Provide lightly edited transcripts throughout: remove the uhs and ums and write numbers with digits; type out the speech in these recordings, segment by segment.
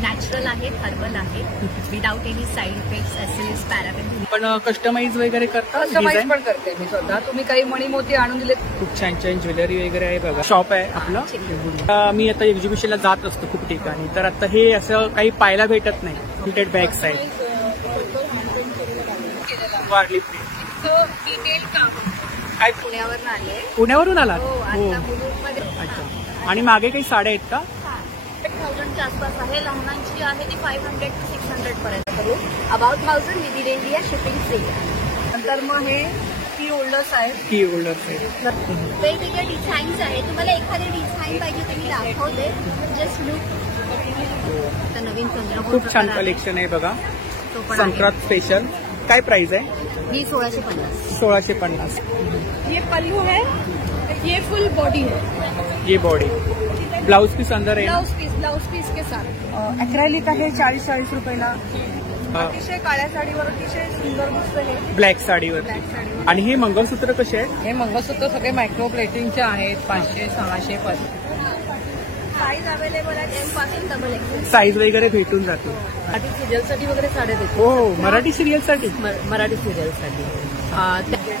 Natural आहे, herbal आहे, without any side effects, acids, paraben. पण कस्टमाइज वगैरे करता? कस्टमाइज पण करते मी स्वतः. तुम्ही काही मणी मोती आणून दिले. खूप छान छान ज्वेलरी वगैरे आहे बघा. शॉप आहे आपलं. मी आता एक्झिबिशनला जात असतो खूप ठिकाणी, तर आता हे असं काही पाहायला भेटत नाही. प्रिंटेड बॅग्स आहेत. वारली डिटेल काम काय पुण्यावरून आले. पुण्यावरून आला? हो, आता मुलुंडमध्ये. अच्छा. आणि मागे काही साड्या आहेत का? 1000च्या आसपास आहे. लहानांची आहे ती 500 to 600 पर्यंत करू. About 1000 within India shipping free. नंतर मग हे की होल्डर्स आहेत. की होल्डर्स आहेत. वेगवेगळे डिझाईन्स आहेत. तुम्हाला एखादे डिझाईन पाहिजे तर मी दाखवते. Just look. नवीन संक्रांत खूप छान कलेक्शन आहे बघा. संक्रांत स्पेशल. काय प्राइस आहे? ही 1650. 1650. ये पल्लू है, ये फुल बॉडी है. ये बॉडी. ब्लाउज पीस अंदर आहे. ब्लाउज पीस के साथ. अक्रॅलिक आहे 40-40 रुपयाला. अतिशय काळ्या साडीवर अतिशय सुंदर दिसतं हे. ब्लॅक साडीवर. आणि हे मंगळसूत्र कसे आहेत? हे मंगळसूत्र सगळे मायक्रो प्लेटिंगचे आहेत. 500-600 पर्यंत. साईज अवेलेबल आहे M पासून डबल एक्सेल. साईज वगैरे भेटून जाते. मराठी सिरियलसाठी वगैरे साड्या देतो. हो, मराठी सिरियलसाठी. मराठी सिरियलसाठी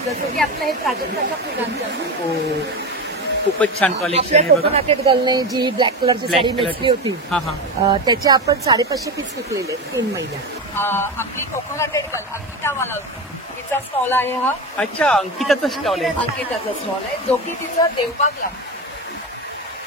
जसं की आपलं हे प्राजक्ताच्या फुलांचं. हो, खूपच छान कलेक्शन आहे बघा. कोकोनट गलने जी ब्लॅक कलरची साडी नेसली होती, त्याचे आपण 550 पीस विकलेले 3 महिन्यात. आपली कोकोनट गल अंकितावाला होती. तिचा स्टॉल आहे हा. अच्छा, अंकिताचा स्टॉल आहे. अंकिताचा स्टॉल आहे. जो की तिचं देवबागला.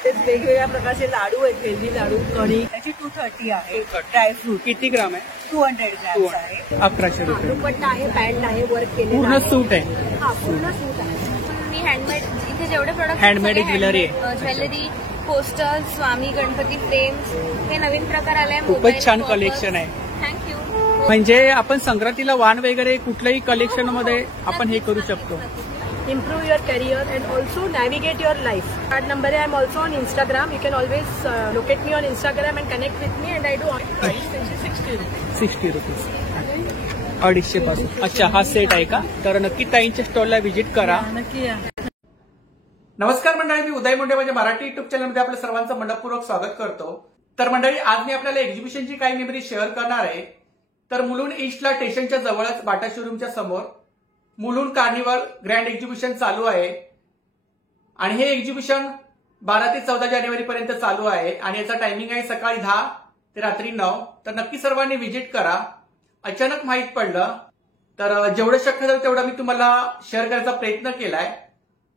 ते वेगवेगळ्या प्रकारचे लाडू आहेत. हेल्दी लाडू, कणी. त्याची 230 आहे. ड्रायफ्रूट किती ग्राम आहे? 200 ग्रॅम्स आहे. 1100 रुपये. दुपट्टा आहे, पॅन्ट आहे, वर्क केलेलं पूर्ण आहे. सूट आहे. हा, पूर्ण सूट आहे. मी हँडमेड इथे जेवढे प्रोडक्ट हँडमेड ज्वेलरी आहे. ज्वेलरी, पोस्टर, स्वामी गणपती फ्रेम्स, हे नवीन प्रकार आले. खूपच छान कलेक्शन आहे. थँक्यू. म्हणजे आपण संक्रांतीला वाण वगैरे कुठल्याही कलेक्शन मध्ये आपण हे करू शकतो. Improve your career and also navigate your life. Card number I am also on Instagram. You can always locate me on Instagram and connect with me. And I do price 60 rupees. 60 rupees. 250 पासून. अच्छा, हा set आहे का? तर नक्की ताईंच्या स्टॉलला visit करा. नक्की या. नमस्कार मंडळी, मी उदय मुंडे माझ्या मराठी युट्यूब चॅनलमध्ये आपलं सर्वांचं मनपूर्वक स्वागत करतो. तर मंडळी, आज मी आपल्याला एक्झिबिशनची काही मेमरी शेअर करणार आहे. तर मुलुंड ईस्टला स्टेशनच्या जवळच बाटा शोरूमच्या समोर मुलुंड कार्निवल ग्रँड एक्झिबिशन चालू आहे. आणि हे एक्झिबिशन 12 ते 14 जानेवारी पर्यंत चालू आहे. आणि याचा टायमिंग आहे सकाळी 10 ते रात्री 9. तर नक्की सर्वांनी व्हिजिट करा. अचानक माहीत पडलं तर जेवढं शक्य झालं तेवढं मी तुम्हाला शेअर करायचा प्रयत्न केलाय.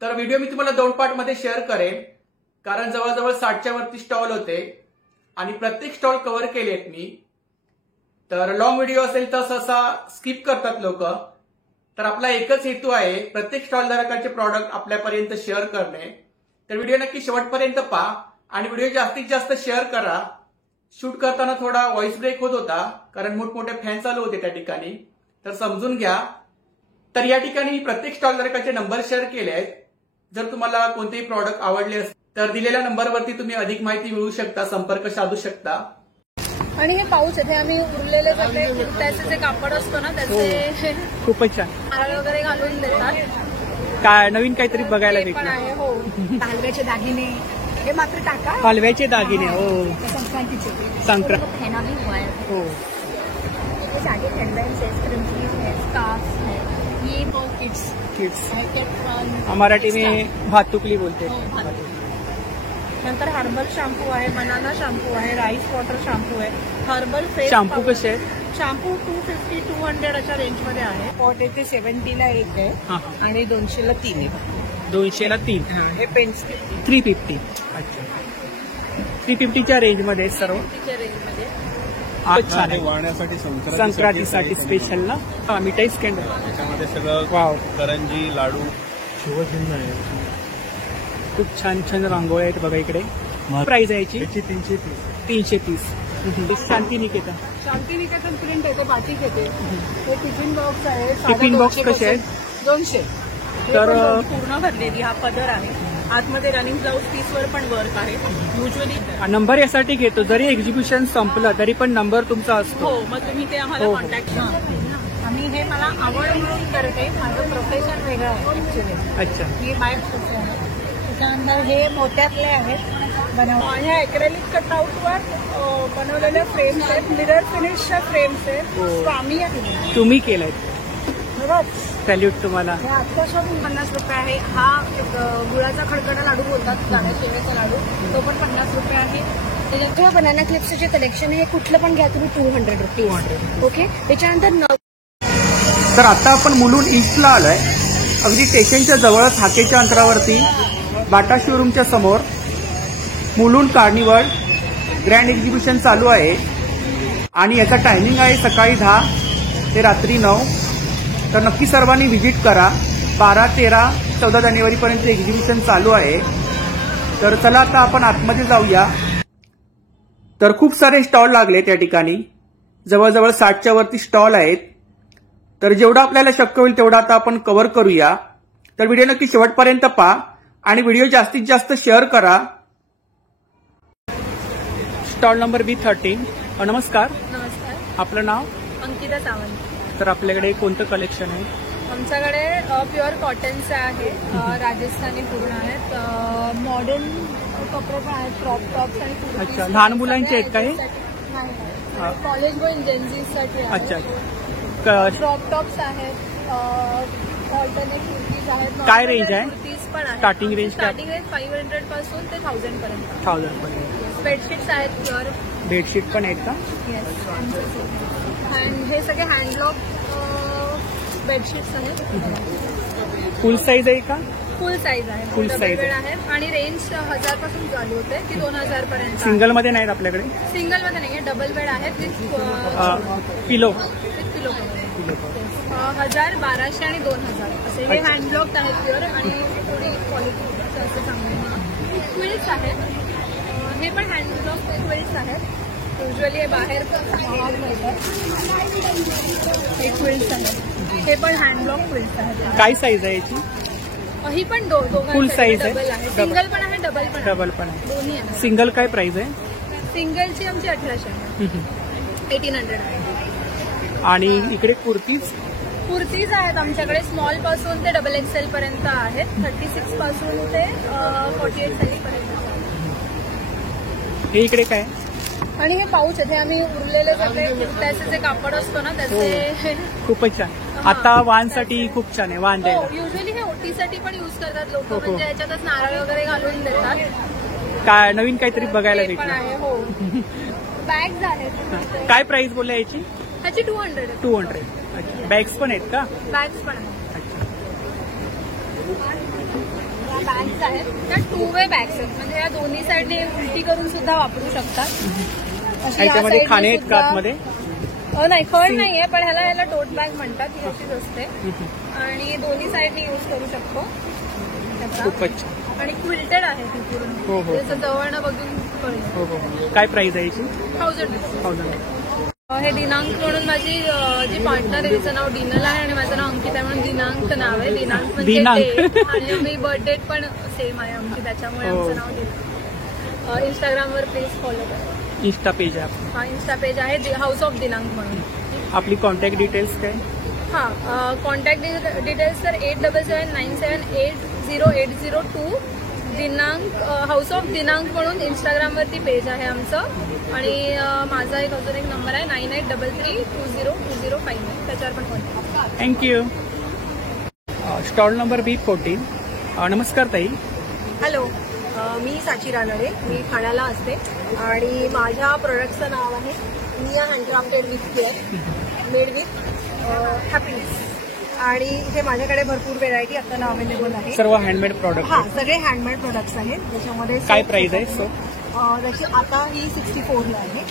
तर व्हिडिओ मी तुम्हाला 2 पार्टमध्ये शेअर करेन, कारण जवळजवळ 60च्या वरती स्टॉल होते आणि प्रत्येक स्टॉल कव्हर केलेत मी. तर लॉंग व्हिडिओ असेल तर सहसा स्किप करतात लोक. तर आपला एकच हेतू आहे प्रत्येक स्टॉल धारकाचे प्रॉडक्ट आपल्यापर्यंत शेअर करणे. तर व्हिडिओ नक्की शेवटपर्यंत पहा आणि व्हिडिओ जास्तीत जास्त शेअर करा. शूट करताना थोडा व्हॉइस ब्रेक होत होता, कारण मोठमोठे फॅन चालू होते त्या ठिकाणी, तर समजून घ्या. तर या ठिकाणी प्रत्येक स्टॉल धारकाचे नंबर शेअर केले आहेत. जर तुम्हाला कोणतेही प्रॉडक्ट आवडले असतील तर दिलेल्या नंबरवरती तुम्ही अधिक माहिती मिळवू शकता, संपर्क साधू शकता. आणि हे पाऊच येथे आम्ही उरलेले सगळे कुर्त्याचे जे कापड असतो ना त्याचे खूपच छान हार वगैरे घालून देतात. काय नवीन काहीतरी बघायला पण भेटलं. आहे. हो, हलव्याचे दागिने हे मात्र टाका. हलव्याचे दागिने. हो, संक्रांतीचे. संक्रांत. है ना भी हुआ है. हो, ये सारे हेडबैंड्स है, स्क्रंचीज है, स्कार्फ्स है. ये वो किड्स किड्स मराठी में भातुकली बोलते. नंतर हर्बल शॅम्पू आहे, बनाना शॅम्पू आहे, राईस वॉटर शॅम्पू आहे, हर्बल फेस शॅम्पू कसे आहेत? शॅम्पू 250-200 अशा रेंजमध्ये आहे. पॉट येथे 70ला 1 आहे आणि 200ला 3 आहे. 200ला 3. हे पेन्स 350. अच्छा, 350च्या रेंजमध्ये सर्व. रेंजमध्ये छान आहे. वाढण्यासाठी संक्रांतीसाठी स्पेशल ना. मिठाई स्कँड त्याच्यामध्ये सगळं वाव, करंजी, लाडू, शिवचिन्ह आहे. खूप छान छान रांगोळ्या आहेत बघा इकडे. प्राइस आहे याची 330. शांतिनिकेतन. शांतिनिकेतन प्रिंट येते, बाटिक येते. हे टिफिन बॉक्स आहे. टिफिन बॉक्स कसे आहेत? 200. तर पूर्ण भरलेली हा पदर आहे. आतमध्ये रनिंग ब्लाऊज पीसवर पण वर्क आहे. युजली नंबर यासाठी घेतो, जरी एक्झिबिशन संपलं तरी पण नंबर तुमचा असतो. हो, मग तुम्ही ते आम्हाला कॉन्टॅक्ट. आम्ही हे मला आवड म्हणून करते. माझं प्रोफेशन वेगळं आहे ऍक्च्युली. अच्छा, मी बाय त्याच्यानंतर हे मोत्यातले आहेत बनव. ह्या ॲक्रेलिक कटआउटवर बनवलेल्या फ्रेम्स आहेत, मिरर फिनिशच्या फ्रेम्स आहेत. स्वामी आहे, तुम्ही केलंय, बरोबर. सॅल्यूट तुम्हाला. हे आत्ता शॉपिंग 50 रुपये आहे. हा गुळाचा खडखडा लाडू बोलतात, जाड्या शेवेचा लाडू, तो पण 50 रुपये आहे. त्याच्यात बनाना क्लिप्सचं जे कलेक्शन आहे कुठलं पण घ्या तुम्ही 200 रुपीज. ओके. त्याच्यानंतर तर आता आपण मुलुंड ईस्टला आलोय. अगदी स्टेशनच्या जवळच हाकेच्या अंतरावरती बाटा शोरूमच्या समोर मुलुंड कार्निवल ग्रँड एक्झिबिशन चालू आहे आणि याचा टायमिंग आहे सकाळी 10 ते रात्री 9. तर नक्की सर्वांनी व्हिजिट करा. 12, 13, 14 जानेवारीपर्यंत एक्झिबिशन चालू आहे. तर चला आता आपण आतमध्ये जाऊया. तर खूप सारे स्टॉल लागले त्या ठिकाणी, जवळजवळ 60च्या वरती स्टॉल आहेत. तर जेवढं आपल्याला शक्य होईल तेवढं आता आपण कव्हर करूया. तर व्हिडिओ नक्की शेवटपर्यंत पहा आणि व्हिडिओ जास्तीत जास्त शेअर करा. Stall number B13. नमस्कार. नमस्कार. आपलं नाव? अंकिता सावंत. तर आपल्याकडे कोणतं कलेक्शन आहे? आमच्याकडे प्युअर कॉटनचे आहे, राजस्थानी पूर्ण आहेत, मॉडर्न कपडे पण आहेत, क्रॉप टॉप्स आणि कुर्तीज. अच्छा, लहान मुलांचे आहेत का हे? नाही, कॉलेज गोईंग जेन्झीसाठी आहे. अच्छा. क्रॉप टॉप्स आहेत, ऑल्टरनेट कुर्तीज आहेत. काय रेंज आहे? कुर्तीज पण आहेत. स्टार्टिंग रेंज काय? स्टार्टिंग रेंज 500 पासून ते 1000 पर्यंत. 1000 पर्यंत. बेडशीट्स आहेत प्युअर. बेडशीट पण आहेत का? येस. हे सगळे हँडलॉक बेडशीट्स आहेत. फुल साईज आहे का? फुल साईज आहे. Full डबल size बेड आहे. आहे आणि रेंज 1000 पासून चालू होते ती 2000 पर्यंत. सिंगल मध्ये नाहीत आपल्याकडे? सिंगल मध्ये नाहीये, डबल बेड आहेत विथ किलो. Pillow cover. 1000, 1200 आणि 2000 असे हे हँडब्लॉक आहेत प्युअर आणि थोडी क्वालिटी असं चांगली. क्विल्स आहेत, हे पण हँडब्लॉक क्विल्स आहेत. युजली हे बाहेर महाग मिळतात. हे क्विल्स आहेत, हे पण हँडब्लॉक क्विल्स आहेत. काय साईज आहे याची? ही पण दोघांसाठी Full size आहे? डबल आहे. सिंगल पण आहे, डबल पण आहे. डबल पण आहे. दोन्ही आहे. सिंगल काय प्राइस आहे? सिंगलची आमची 1800 आहे. 1800 आहे. आणि इकडे कुर्तीज? कुर्तीज आहेत आमच्याकडे स्मॉल पासून ते डबल XL पर्यंत आहेत. 36 पासून ते 48 साईज पर्यंत. हे इकडे काय? आणि हे पाऊच आहेत, हे आम्ही उरलेले सगळे कुर्त्याचे जे कापड असतो ना त्याचे. खूपच छान. आता वानसाठी खूप छान आहे. वान द्यायला युजली हे ओटीसाठी पण युज करतात लोक, हो. म्हणजे याच्यातच नारळ वगैरे घालून देतात. काय नवीन काहीतरी बघायला हे पण भेटलं. आहे. हो. बॅग्स आहेत. काय प्राइस बोलला याची? ह्याची 200 आहे. 200. बॅग्स पण आहेत का? बॅग्स पण आहेत. बॅग्स आहेत त्या 2 वे बॅग्स आहेत, म्हणजे या दोन्ही साईडने उलटी करून सुद्धा वापरू शकतात. अशी या याच्यामध्ये साईडने खाणे आहेत का सुद्धा- आतमध्ये? नाही, खड नाहीये, पण ह्याला टोट बॅग म्हणतात. ही अशीच असते आणि दोन्ही साईडने युज करू शकतो त्याचा. खूपच छान. आणि क्विल्टेड आहे ती हो, पूर्ण, हो. जसं जवळनं बघून कळेल. हो हो. काय प्राइस आहे याची? 1000. हे दिनांक म्हणून माझी जी पार्टनर आहे तिचं नाव डिनल आहे आणि माझं नाव अंकिता आहे, म्हणून दिनांक नाव आहे. दिनांक म्हणजे दिनांक. date. आणि मी बर्थ डेट पण सेम आहे आमची, त्याच्यामुळे हो. आमचं नाव दिनांक. इंस्टाग्रामवर प्लीज फॉलो करा. इंस्टा पेज आहे आपलं. हा इन्स्टा पेज आहे हाऊस ऑफ दिनांक म्हणून. आपली कॉन्टॅक्ट डिटेल्स काय? हां, कॉन्टॅक्ट डिटेल्स तर 8779780802. दिनांक हाऊस ऑफ दिनांक म्हणून इंस्टाग्रामवरती पेज आहे आमचं. आणि माझा अजून एक नंबर आहे 9833202059, त्याच्यावर पण contact. Thank you. Stall number B14. नमस्कार ताई. हॅलो, मी साची रानडे, मी ठाण्याला असते आणि माझ्या प्रोडक्टचं नाव आहे मिया handcrafted with care, made with happiness. आणि हे माझ्याकडे भरपूर व्हेरायटी आता अवेलेबल आहे. सर्व हँडमेड प्रॉडक्ट. हा, सगळे हँडमेड प्रोडक्ट्स आहेत. त्याच्यामध्ये काय प्राइस आहे सर? जशी आता ही 64ला आहे.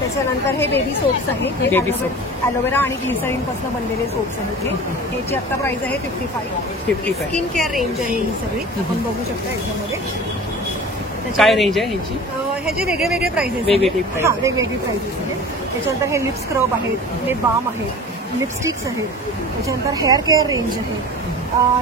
त्याच्यानंतर हे बेबी सोप्स आहेत. Baby soap. ॲलोवेरा आणि ग्लिसरीन पासून बनलेले सोप्स आहेत. ह्याची आता प्राइस आहे 55. स्किन केअर रेंज आहे ही सगळी, आपण बघू शकता याच्यामध्ये. काय रेंज आहे ह्याची? ह्याचे वेगळे वेगळे प्राइसेस वेगवेगळी price आहे. वेगवेगळी प्राइसेस आहेत. त्याच्यानंतर हे लिप स्क्रब आहेत, लिप बाम आहेत, लिपस्टिक्स आहेत. त्याच्यानंतर हेअर केअर रेंज आहे.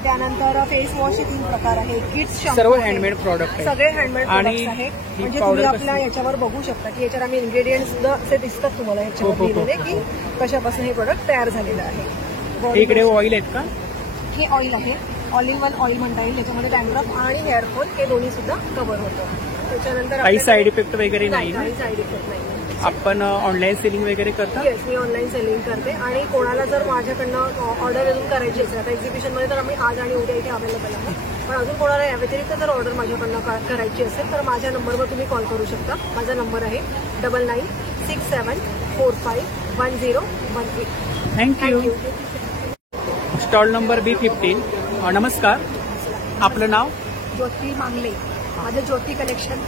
त्यानंतर फेस वॉश 3 प्रकार आहेत. किड्स शॅम्पू, सर्व हँडमेड प्रॉडक्ट आहे. सगळे हँडमेड आणि प्रोडक्ट्स आहेत. ही म्हणजे powder तुम्ही कशी? आपल्या याच्यावर बघू शकता की याच्यावर आम्ही इन्ग्रेडियंट्स सुद्धा असे दिसतात तुम्हाला याच्यावर हो, हो, हो. लिहिलेले की कशापासून हे प्रोडक्ट तयार झालेलं आहे. इकडे ऑइल आहेत का? हे ऑइल आहे, ऑल इन वन ऑइल म्हणता येईल. त्याच्यामध्ये डॅन्ड्रफ आणि हेअरफॉल हे दोन्ही सुद्धा कव्हर होतं. त्याच्यानंतर काही आपल्याकडे- साईड इफेक्ट वगैरे नाही ना? काही साईड इफेक्ट नाही. आपण ऑनलाईन सेलिंग वगैरे करता? येस, मी ऑनलाईन सेलिंग करते आणि कोणाला जर माझ्याकडनं ऑर्डर अजून करायची असेल, आता एक्झिबिशनमध्ये तर आम्ही आज आणि उद्या इथे अवेलेबल आहे, पण अजून कोणाला या व्यतिरिक्त जर ऑर्डर माझ्याकडनं करायची असेल तर माझ्या नंबरवर तुम्ही कॉल करू शकता. माझा नंबर आहे 9967451013. थँक्यू. Stall number B15. नमस्कार, आपलं नाव? ज्योती मांगले. माझं ज्योती कलेक्शन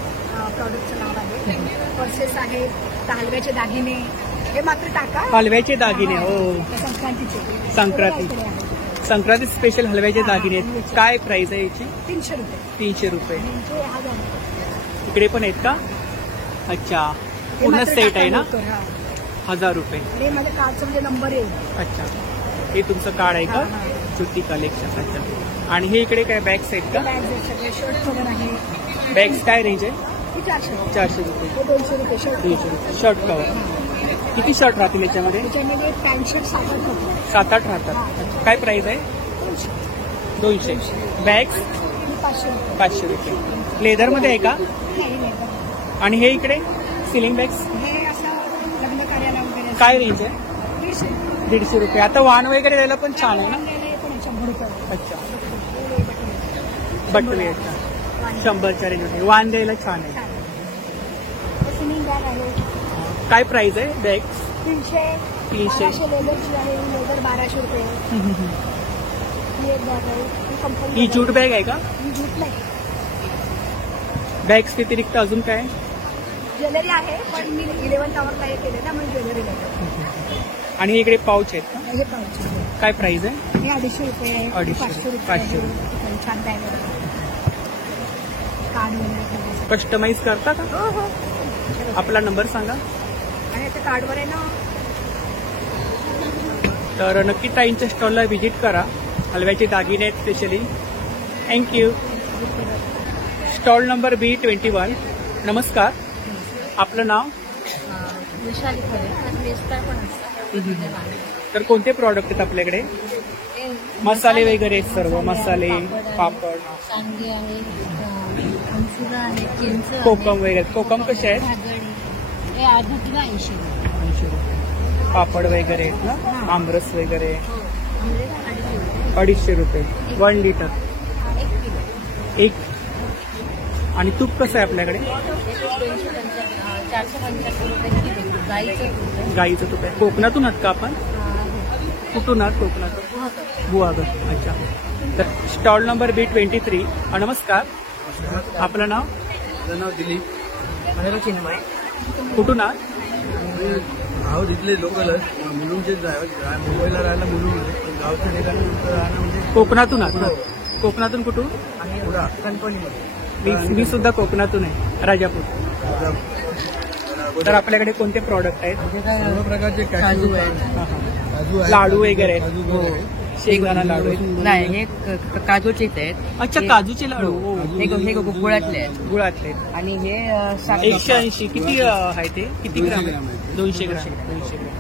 प्रॉडक्टचं नाव आहे. पर्सेस आहेत, हलव्याचे दागिने, हे मात्र टाका. हलव्याचे दागिने, हो. संक्रांतीचे. संक्रांती स्पेशल हलव्याचे दागिने. काय प्राइस आहे याची? 300 रुपये. 300 रुपये. 1000. इकडे पण आहेत का? अच्छा, पूर्ण सेट आहे ना? 1000 रुपये. हे माझ्या कार्डचा म्हणजे नंबर येईल. अच्छा, हे तुमचं कार्ड आहे का? ज्योती कलेक्शन. अच्छा, आणि हे इकडे काय बॅग्स आहेत का? बॅग्स आहेत सगळे, शर्ट कवर आहे. बॅग्स काय रेंज आहे? 400 रुपये. हे 200 रुपये शर्ट. 300 रुपये. Shirt cover. किती शर्ट राहतील याच्यामध्ये? त्याच्यामध्ये पॅन्ट शर्ट 7-8 होते. 7-8 राहतात. अच्छा, काय प्राइस आहे? 200. बॅग्स 500 रुपये. लेदरमध्ये आहे का? आणि हे इकडे सिलिंग बॅग्स हे असं लग्न कार्याला वगैरे काय रेंज आहे? 150 रुपये. आता वाण वगैरे द्यायला पण छान आहे ना? 100 रुपये. अच्छा, बटवे. अच्छा, 100च्या रेंजमध्ये वाण द्यायला छान आहे. सिलिंग बॅग आहे काय प्राइस आहे बॅग्स? 300. 300. लेदरची आहे, लेदर 1200 रुपये. ही एक बॅग आहे, ही कंपनी ही जूट बॅग आहे का? ही जूट नाही. बॅग्स व्यतिरिक्त अजून काय? ज्वेलरी आहे, पण मी 11th आवरला हे केले ना, म्हणून ज्वेलरी नाही. आणि इकडे पाऊच आहेत का? हे पाऊच काय प्राइस आहे? हे 250 रुपये. 250. 500 रुपये. छान बॅग आहे. कार्ड वगैरे. कस्टमाइज करता का? हो. आपला नंबर सांगा. आणि आता कार्डवर आहे ना. तर नक्की ताईंच्या स्टॉलला व्हिजिट करा. हलव्याचे दागिने आहेत specially. Thank you. Stall number B21. नमस्कार, आपलं नाव? विशाली खरे आणि वेस्टर पण असतात. तर कोणते प्रॉडक्ट आहेत आपल्याकडे? मसाले वगैरे आहेत सर्व. मसाले, पापड, सांडगे आहे, अंसुरा आहे, चिंच आहे, कोकम वगैरे. कोकम कसे आहेत? भागडी. हे अर्धा किलो 80 रुपये. 80 रुपये. पापड वगैरे आहेत ना? आमरस वगैरे आमलेट 250 रुपये. 1 लिटर. 1 किलो. 1. आणि तूप कसं आहे आपल्याकडे? 475 रुपये किलो. गाईचं दूध आहे. गाईचं तूप आहे. कोकणातून आहात का आपण? कुठून आहात? कोकणातून. गुहागर. अच्छा. तर स्टॉल नंबर B23. नमस्कार, आपलं नाव? माझं नाव दिलीप. माझं नाव चिन्मय. कुठून आहात? भाव तिथले लोकलच मुलुंडचेच आहे. मुंबईला राहायला मुलुंड, पण गावच्या ठिकाणी राहणं म्हणजे कोकणातून आहात ना? कोकणातून कुठून? आणि पुढा कणकवलीमध्ये. मी सुद्धा कोकणातून आहे, राजापूर. तर आपल्याकडे कोणते प्रॉडक्ट आहेत? सर्व प्रकारचे काजू आहे. काजू आहे, लाडू वगैरे आहेत. काजू वगैरे. शेंगदाणा लाडू आहेत. नाही, हे काजूचेच आहेत. अच्छा, काजूचे लाडू. हे गुळातले आहेत. गुळातले आहेत. आणि हे 180. किती आहे ते? किती ग्राम आहे? 200 ग्राम. 200 ग्राम.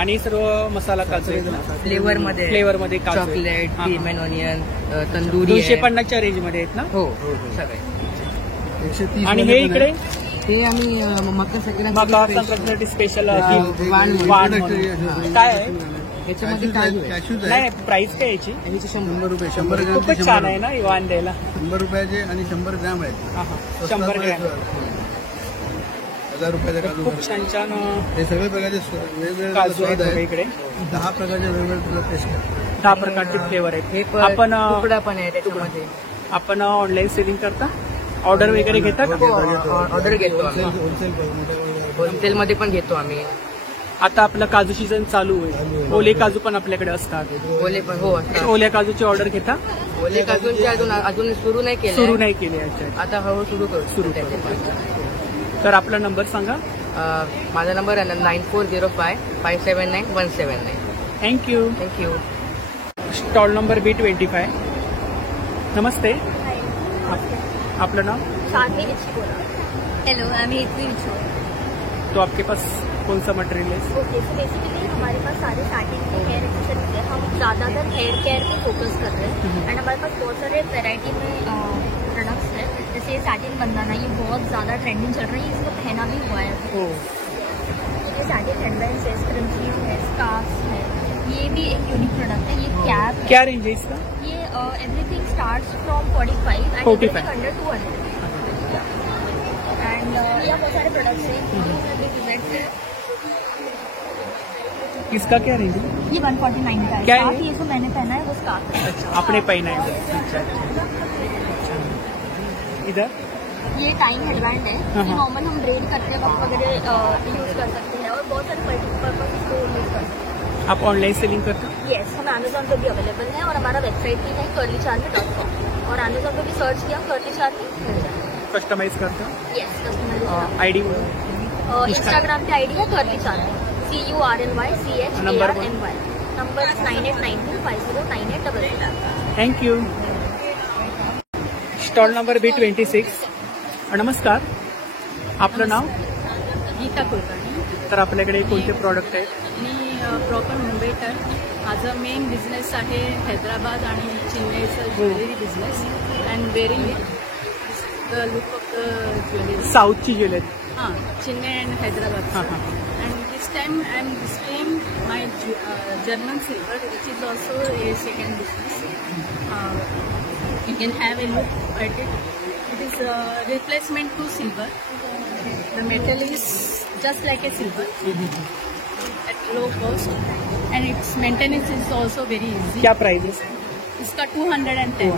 आणि सर्व मसाला काजू आहेत ना? फ्लेवर मध्ये काजू आहेत. चॉकलेट, हा, हा. लेमन ऑनियन, तंदुरी आहे. 250च्या रेंजमध्ये आहेत ना? हो, सगळे. 130 आणि हे इकडे हे आम्ही मकर संक्रांतीसाठी स्पेशल वाण काय आहे? याच्यामध्ये काजू आहे. कॅशूज नाही, आहे. प्राइस काय याची? याचे 100 रुपये. 100 ग्राम खूपच छान आहे ना हे वाण द्यायला. 100 रुपयाचे आणि 100 ग्राम आहेत. हा, हा. 100 ग्रॅम. 1000 रुपयाचा काजू. खूप छान छान हे सगळे प्रकारचे वेगवेगळे काजू स्वाद आहेत आहेत. इकडे. 10 प्रकारचे वेगवेगळे तुला टेस्ट कर. 10 प्रकारचे फ्लेवर आहेत. हे आपण तुकडा पण आहे त्याच्यामध्ये. आपण ऑनलाईन सेलिंग करता? ऑर्डर वगैरे घेता का? ऑर्डर घेतो आम्ही. होलसेल होलसेलमध्ये पण घेतो आम्ही. आता आपलं काजू सीझन चालू आहे. ओले काजू पण आपल्याकडे असतात. ओले पण हो असतात. ओल्या काजूची ऑर्डर घेता? ओले काजूंचे अजून सुरू नाही केले. सुरू नाही केली. अच्छा. आता हळूहळू सुरू करू. तर आपला नंबर सांगा. माझा नंबर आहे 9405579179. Thank you. Thank you. Stall number B25. नमस्ते, आपलं नाम? Saanvi Richkola. Hello, I am Hetvi Richkola. तो आपके पास कौन सा मटेरियल है? ओके, सो बेसिकली हमारे पास सारे स्टार्टिंग के हेयर एक्सटेंशन है. हम ज़्यादातर हेयर केयर पे फोकस कर रहे हैं एंड हमारे पास बहुत सारे वैरायटी में प्रोडक्ट्स हैं. जैसे ये सैटिन बंदाना, ये बहुत ज़्यादा ट्रेंडिंग चल रही है. इसको पहना भी हुआ है. सैटिन हेडबैंड्स है, स्क्रंचीज है, स्कार्फ्स है। ये भी एक यूनिक प्रोडक्ट है। ये कैप है। क्या रेंज है इसका? ये everything starts from 45 end 45 under 200 end ये बहुत सारे प्रोडक्ट्स हैं। इसका क्या रेंज है? ये 149 का है। क्या है स्कार्फ ये? ये जो मैंने पहना है वो स्कार्फ है। अच्छा, आपने पहना है। अच्छा। इधर ये टाइम हेडबैंड है। हाँ, ये हाँ। नॉर्मल हम ब्रेड करते वक्त वगैरह यूज कर सकते हैं और बहुत सारे मल्टीपर्पज इसको यूज कर सकते हैं। आप ऑनलाइन सेलिंग करते हो? यस, हम अमेजोन पे भी अवेलेबल है और हमारा वेबसाइट भी है curlycharmy.com और अमेजोन पे भी सर्च किया कर्ली चार्मी मिल जाएगा। कस्टमाइज करते हो? यस, कस्टमर आईडी इंस्टाग्राम पे आईडी है curly charmy CURLYCHARNY। Number 9892509800। Thank you. Stall number B26. नमस्कार, आपलं नाव? गीता कुलकर्णी. तर आपल्याकडे कोणते प्रॉडक्ट आहेत? मी प्रॉपर मुंबईकर. माझं मेन बिझनेस आहे हैदराबाद आणि चेन्नईचं jewellery business and wearing it the look of the jewellery. साऊथची ज्वेलरी. हां, चेन्नई अँड हैदराबाद. हां हां. And this time I am displaying my German silver, which is also a second business. You can have a look at it. It is a replacement to silver. The metal is just like a silver at low cost, and its maintenance is also very easy. क्या price है? इसका 210.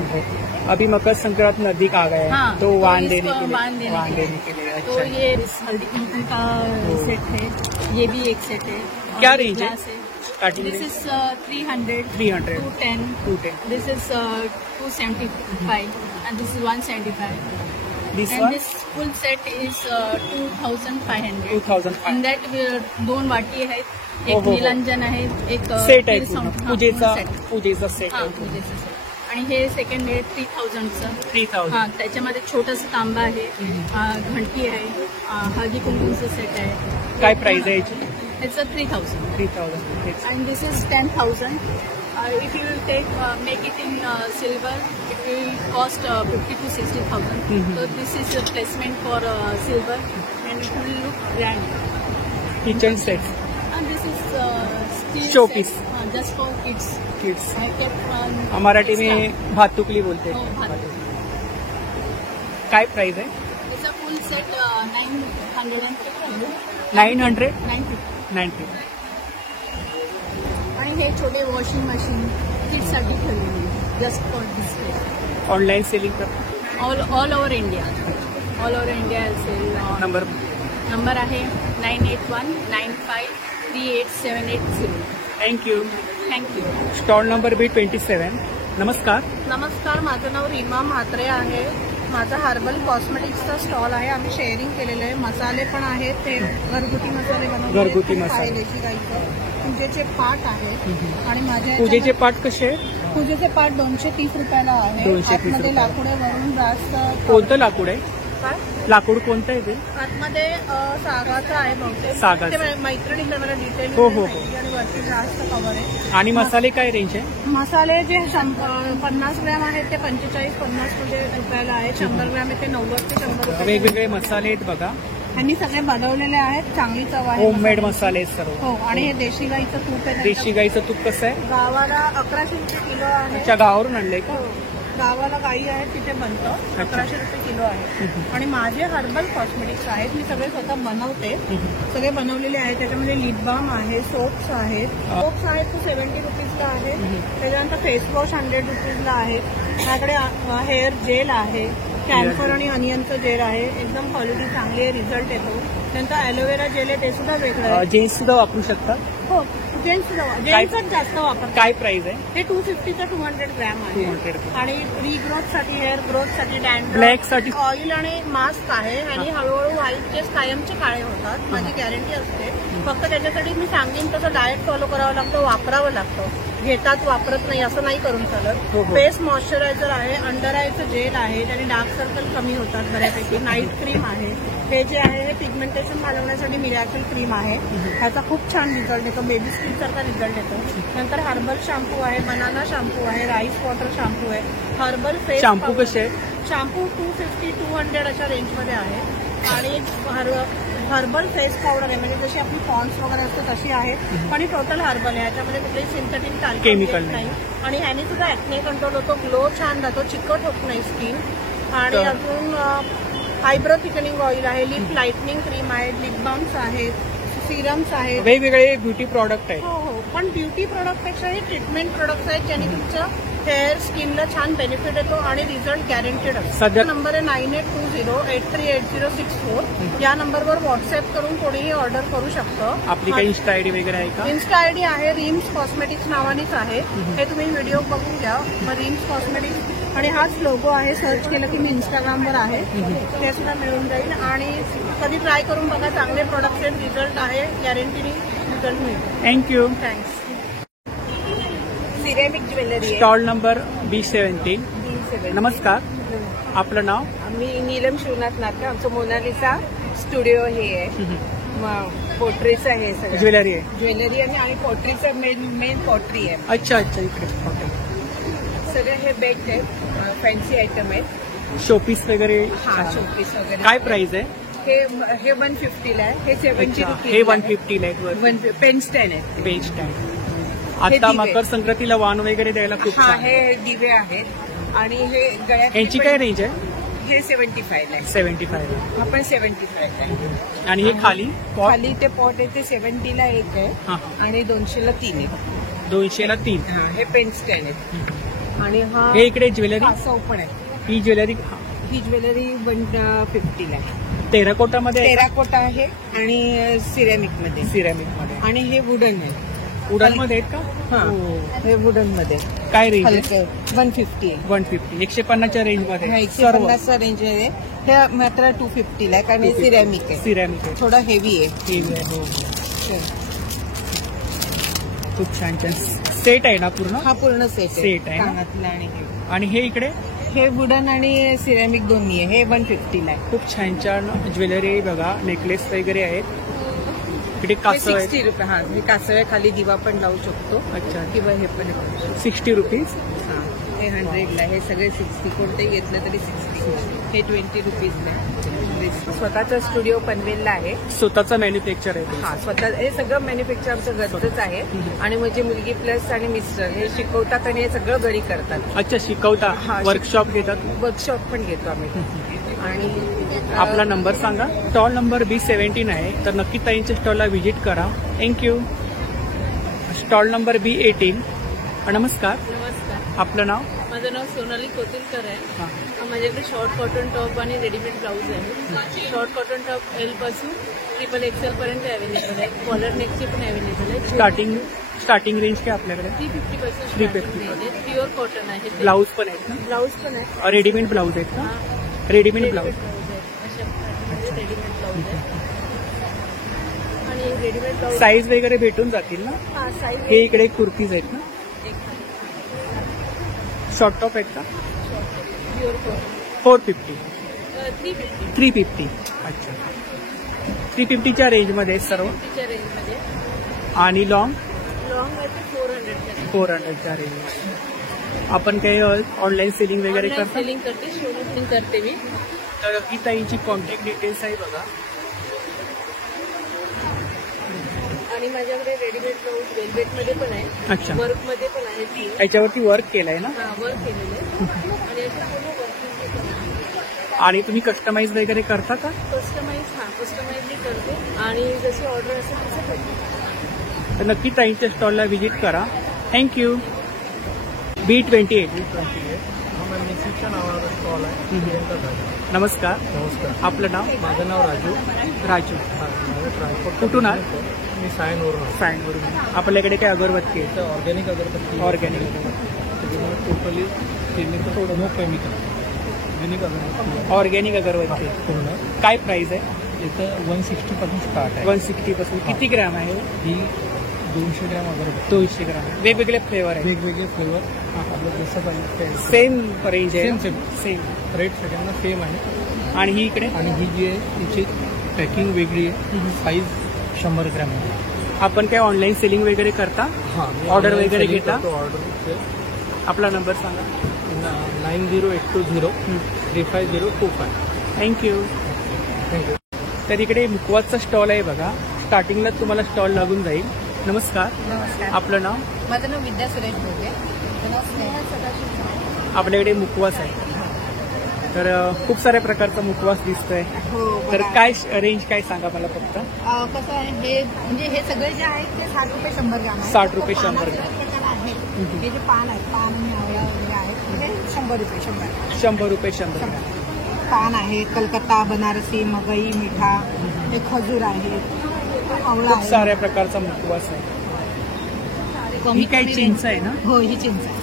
अभी मकर संक्रांत नजदीक आ गया है, हाँ, तो वान इसको देने के लिए. वान देने के लिए. अच्छा. तो ये हल्दी कुमकुम का सेट है. ये भी एक सेट है. और क्या ये रेंज है? Glass starting This is 300, 300, 210. 210. This is 275, and this is 175. This And one this full set is 2500. 2500. In that दोन वाटी आहेत, हो, एक हो, हो. निलंजन आहे, एक सेट आहे तीळ पूर्ण. संप- पूजेचा हा, full set. पूजेचा सेट हा, आहे. पूजेचं set. आणि हे सेकंड आहे 3000चं. 3000. हा, त्याच्यामध्ये छोटंसं तांबा आहे, घंटी आहे, हळदी कुंकूचं सेट आहे. काय प्राइस आहे याची? It's 3000. 3000. And this is 10,000. If you will make it in silver, it will cost 50 to 60,000. So this is a placement for silver, and it will look grand. Kitchen set. And this is steel Showpiece. set, just for kids. Kids. I kept Marathi में भातुकली बोलते Oh, हैं. काय price आहे? It's a full set 950. 900. 950. 90. आणि हे छोटे washing machine किड्ससाठी ठेवलेले just for display. Online selling कर. All over India. All over India sale. Number number आहे 9819538780. Thank you. Thank you. Stall number B27. नमस्कार. नमस्कार, माझं नाव रीमा म्हात्रे आहे. माझा हर्बल कॉस्मेटिक्सचा स्टॉल आहे. आम्ही शेअरिंग केलेलं आहे. मसाले पण आहेत, ते घरगुती मसाले बनवलेले आहेत. घरगुती मसाले. देशी गाईचं. पूजेचे पाट आहेत आणि माझ्या पूजेचे पाठ कसे आहे? पूजेचे पाट 230 रुपयाला आहे. 230 आतमध्ये रुपयाला. लाकडे वरून जास्त. कोणतं लाकूड आहे? काय? लाकूड कोणतं आहे ते? आतमध्ये सागाचं आहे बहुतेक. सागाचं. ते मैत्रिणीकडे मला डिटेल हो, हो, हो. आणि वरती जास्त कव्हर आहे. आणि मसाले काय रेंज आहे? मसाले जे 50 ग्रॅम आहेत ते 45-50 रुपयाला आहे. 100 ग्रॅम आहे ते 90 ते 100 रुपये. वेगवेगळे मसाले आहेत बघा. यांनी सगळे बनवलेले आहेत. चांगली चव आहे. होममेड मसाले आहेत सर्व. हो, आणि हे देशी गाईचं तूप आहे. देशी गाईचं तूप कसं आहे? गावाला 1100 रुपये किलो आहे. अच्छा, गावावरून आणलंय का? हो, गावाला गाई आहेत तिथे बनतं. 1100 रुपये किलो आहे. आणि माझे हर्बल कॉस्मेटिक्स आहेत. मी सगळे स्वतः बनवते. सगळे बनवलेले आहेत. त्याच्यामध्ये लिप बाम आहे, सोप्स आहेत. सोप्स आहेत तो 70 रुपीजला आहे. त्याच्यानंतर फेस वॉश 100 रुपीजला आहे. माझ्याकडे हेअर जेल आहे. कॅम्फर आणि अनियनचं जेल आहे. एकदम क्वालिटी चांगली आहे, रिझल्ट येतो. नंतर ॲलोवेरा जेल आहे, ते सुद्धा वेगळं आहे. जेंट्स सुद्धा वापरू शकतात. हो, जेंट्सच जास्त वापरतात. काय प्राइस आहे? हे 250चं 200 ग्रॅम आहे. 200 ग्रॅम. आणि रिग्रोथसाठी, हेअर ग्रोथसाठी, ब्लॅक साठी ऑइल आणि मास्क आहे. आणि हळूहळू व्हाईट केस कायमचे काळे होतात. माझी गॅरंटी असते. फक्त त्याच्यासाठी मी सांगेन तसं डाएट फॉलो करावं लागतं, वापरावं लागतं. घेतात वापरत नाही असं नाही करून चालत. फेस मॉइश्चरायझर आहे, अंडर आयचं जेल आहे, त्याने डार्क सर्कल कमी होतात बऱ्यापैकी. नाईट क्रीम आहे. हे जे आहे हे पिगमेंटेशन घालवण्यासाठी मिरॅकल क्रीम आहे. ह्याचा खूप छान रिझल्ट येतो, बेबी स्किन सारखा रिझल्ट येतो. नंतर हर्बल शॅम्पू आहे, बनाना शॅम्पू आहे, राईस वॉटर शॅम्पू आहे, हर्बल फेस शॅम्पू कसे आहे? शॅम्पू 250-200 अशा रेंजमध्ये आहे. आणि हर्बल फेस पावडर आहे, म्हणजे जशी आपली पॉन्ड्स वगैरे असते तशी आहे, पण ही टोटल हर्बल आहे. याच्यामध्ये कुठलेही सिंथेटिक Chemical नाही. आणि ह्याने सुद्धा ऍक्ने कंट्रोल होतो, ग्लो छान राहतो, चिकट होत नाही स्किन. आणि अजून आयब्रो थिकनिंग ऑइल आहे, लिप लाइटनिंग क्रीम आहे, लिप बाम्स आहेत, सिरम्स आहेत. वेगवेगळे ब्युटी प्रॉडक्ट आहेत. हो हो, पण ब्युटी प्रोडक्टपेक्षा हे ट्रीटमेंट प्रोडक्ट्स आहेत ज्याने तुमचं हेअर स्किनला छान बेनिफिट येतो आणि रिझल्ट गॅरंटेड असतो. सध्या नंबर आहे 9820838064. या नंबरवर व्हॉट्सअप करून कोणीही ऑर्डर करू शकतं. आपली काही इन्स्टा आयडी वगैरे आहे का? इन्स्टा आयडी आहे, रिम्स कॉस्मेटिक्स नावानेच आहे. हे तुम्ही व्हिडिओ बघून घ्या. मग रिम्स कॉस्मेटिक्स आणि हाच लोगो आहे, सर्च केलं की मी इंस्टाग्रामवर आहे, ते सुद्धा मिळून जाईल. आणि कधी ट्राय करून बघा, चांगले प्रोडक्ट्स आहेत, रिझल्ट आहे, गॅरंटीने रिझल्ट मिळतो. थँक्यू. थँक्स. सिरेमिक ज्वेलरी आहे. Stall number B17. नमस्कार, आपलं नाव? मी नीलम शिवनाथ नाटक. आमचं मोनालिसा स्टुडिओ हे आहे, पोट्रीचं आहे सगळं. ज्वेलरी आहे. ज्वेलरी आणि पोट्रीचं मेन पोट्री आहे. अच्छा अच्छा, इकडे सगळे हे बेल्ट आहे, फॅन्सी आयटम आहेत. शोपीस वगैरे. हा, शोपीस वगैरे. काय प्राइस आहे? हे 150 ला आहे, हे 70 रुपीज. हे 150 ला आहे. पेन स्टँड आहे. Page stand. आता मकर संक्रांतीला वाण वगैरे द्यायला खूप हा, छान. हे दिवे आहेत. आणि हे गळ्यात यांची काय रेंज आहे? हे 75 ला आहे. 75. आपण 75 ला आहे. आणि हे खाली pot? खाली ते पॉट आहे, ते 70 ला एक आहे हा, आणि 200 ला 3 आहे. 200 ला 3. हा, हे पेन स्टँड आहे. आणि हा हे इकडे ज्वेलरी. सौ पण आहे. ही ज्वेलरी ही ज्वेलरी 150 ला आहे. टेराकोटा मध्ये. टेराकोटा आहे आणि सिरॅमिक मध्ये. सिरॅमिक मध्ये. आणि हे वुडन आहे. उडान मध्ये आहेत का? हा, हो. हे वुडन मध्ये. काय रेंज आहे? हलकं 150 आहे. 150. 150च्या रेंज मध्ये. हा, 150 रेंज आहे. हे मात्र 250 ला आहे, कारण हे सिरॅमिक आहे. सिरॅमिक आहे. थोडं हेवी आहे. हेवी आहे. हो. खूप छान छान सेट आहे ना पूर्ण? हा पूर्ण सेट सेट आहे ना? कानातला आणि हे. आणि हे इकडे हे वुडन आणि सिरॅमिक दोन्ही आहे. हे 150 ला आहे. खूप छान छान ज्वेलरी आहे बघा, नेकलेस वगैरे आहेत. इकडे हे कासव आहे. 60 रुपये. हा, हे कासव्या खाली दिवा पण लावू शकतो. अच्छा. किंवा हे पण आहे. 60 रुपीज. हा, हे 100 ला. हे सगळे 60. कोणतेही घेतलं तरी 60. हे 20 रुपीजला आहे. स्वतःचा स्टुडिओ पनवेलला आहे. स्वतःचा मॅन्युफॅक्चर आहे. हा, स्वतः हे सगळं मॅन्युफॅक्चर आमचं घरचंच आहे. आणि माझी मुलगी प्लस आणि मिस्टर हे शिकवतात आणि हे सगळं घरी करतात. अच्छा, शिकवता? हा, वर्कशॉप घेतात? वर्कशॉप पण घेतो आम्ही. आणि आपला नंबर सांगा. स्टॉल नंबर B17 आहे, तर नक्की ताईंच्या स्टॉलला व्हिजिट करा. थँक्यू. Stall number B18. नमस्कार, नमस्कार, आपलं नाव? माझं नाव सोनाली कोथिलकर आहे. हा. माझ्याकडे शॉर्ट कॉटन टॉप आणि रेडीमेड ब्लाऊज आहे. शॉर्ट कॉटन टॉप L पासून XXL पर्यंत अवेलेबल आहे. कॉलर नेकची पण अवेलेबल आहे. स्टार्टिंग रेंज काय आपल्याकडे? 350 पासून 350. प्युअर कॉटन आहे. ब्लाऊज पण आहेत ना? ब्लाऊज पण आहे. रेडीमेड ब्लाऊज आहेत का? Readymade blouse. अशा प्रकारे रेडीमेड ब्लाऊज आहे. आणि रेडीमेड ब्लाऊज साईज वगैरे भेटून जातील ना? हा, साईज हे इकडे कुर्तीज आहेत ना? शॉर्ट टॉप आहेत का? Pure cotton 450. 350 350. अच्छा, 350च्या रेंजमध्ये सर्व. च्या रेंजमध्ये. आणि लॉंग लॉंग आहे ते 400 400च्या रेंज. आपण काही ऑनलाईन सेलिंग वगैरे ऑनलाईन करता? सेलिंग करते, शोरूम करते मी. तर ही ताईंची कॉन्टॅक्ट डिटेल्स आहे बघा. आणि माझ्याकडे रेडीमेड ब्लाऊज वेलवेटमध्ये पण आहे. अच्छा, वर्कमध्ये पण आहे. ती याच्यावरती वर्क केलंय ना? हा, वर्क केलेलं आहे. आणि याच्या पूर्ण वर्किंग पण आहे. आणि तुम्ही कस्टमाइज वगैरे करता का? कस्टमाइज मी करते आणि जशी ऑर्डर असेल तसं करते. तर नक्की ताईंच्या स्टॉलला व्हिजिट करा. थँक्यू. B28. हा, मिसिकच्या नावाचा स्टॉल आहे. प्रियंका दादा. नमस्कार, नमस्कार, आपलं नाव? माझं नाव राजू. राजू. हा, माझं ट्रान्सपोर्ट कुठून आहात? मी सायनवरून. फॅनवरून. आपल्याकडे काय अगरबत्ती आहे? इथं ऑर्गॅनिक अगरबत्ती. ऑर्गॅनिक. त्याच्यामुळे totally chemical no chemical organic अगरबत्ती. ऑर्गॅनिक अगरबत्ती पूर्ण काय प्राइस आहे? इथं 160 पासून स्टार्ट आहे. 160 पासून. किती ग्रॅम आहे? ही 200 ग्रॅम अगरबत्ती. 200 ग्रॅम. वेगवेगळे फ्लेवर आहे. वेगवेगळे फ्लेवर आपलं जसं पाहिजे सेम रेंज आहे? सेम. सेम. रेट सगळ्यांना सेम आहे. आणि ही इकडे आणि ही जी आहे तिची पॅकिंग वेगळी आहे. साईज 100 ग्रॅम आहे. आपण काय ऑनलाईन सेलिंग वगैरे करता? हां, ऑर्डर वगैरे घेता? ऑर्डर. आपला नंबर सांगा. 90820 35025. थँक्यू. थँक्यू. तर इकडे मुखवासचा स्टॉल आहे बघा. स्टार्टिंगला तुम्हाला स्टॉल लागून जाईल. नमस्कार. नमस्कार. आपलं नाव? माझं नाव विद्या सुरेश बोलते. आपल्याकडे मुखवास आहे. तर खूप साऱ्या प्रकारचा मुखवास दिसतोय. हो तर काय रेंज काय सांगा मला फक्त. कसं आहे हे म्हणजे हे सगळे जे आहेत ते 60 रुपये 100 ग्राम आहे. 60 रुपये 100 पानाचे ग्राम. प्रकार आहेत. हे जे पान आहेत पान आणि आवळा वगैरे आहेत ते 100 रुपये 100 रुपये 100 ग्राम. पान आहे कलकत्ता बनारसी मगई मिठा हे खजूर आहे आवळा खूप आहे. साऱ्या प्रकारचा मुखवास आहे. ही काय चिंच आहे ना? हो ही चिंच आहे.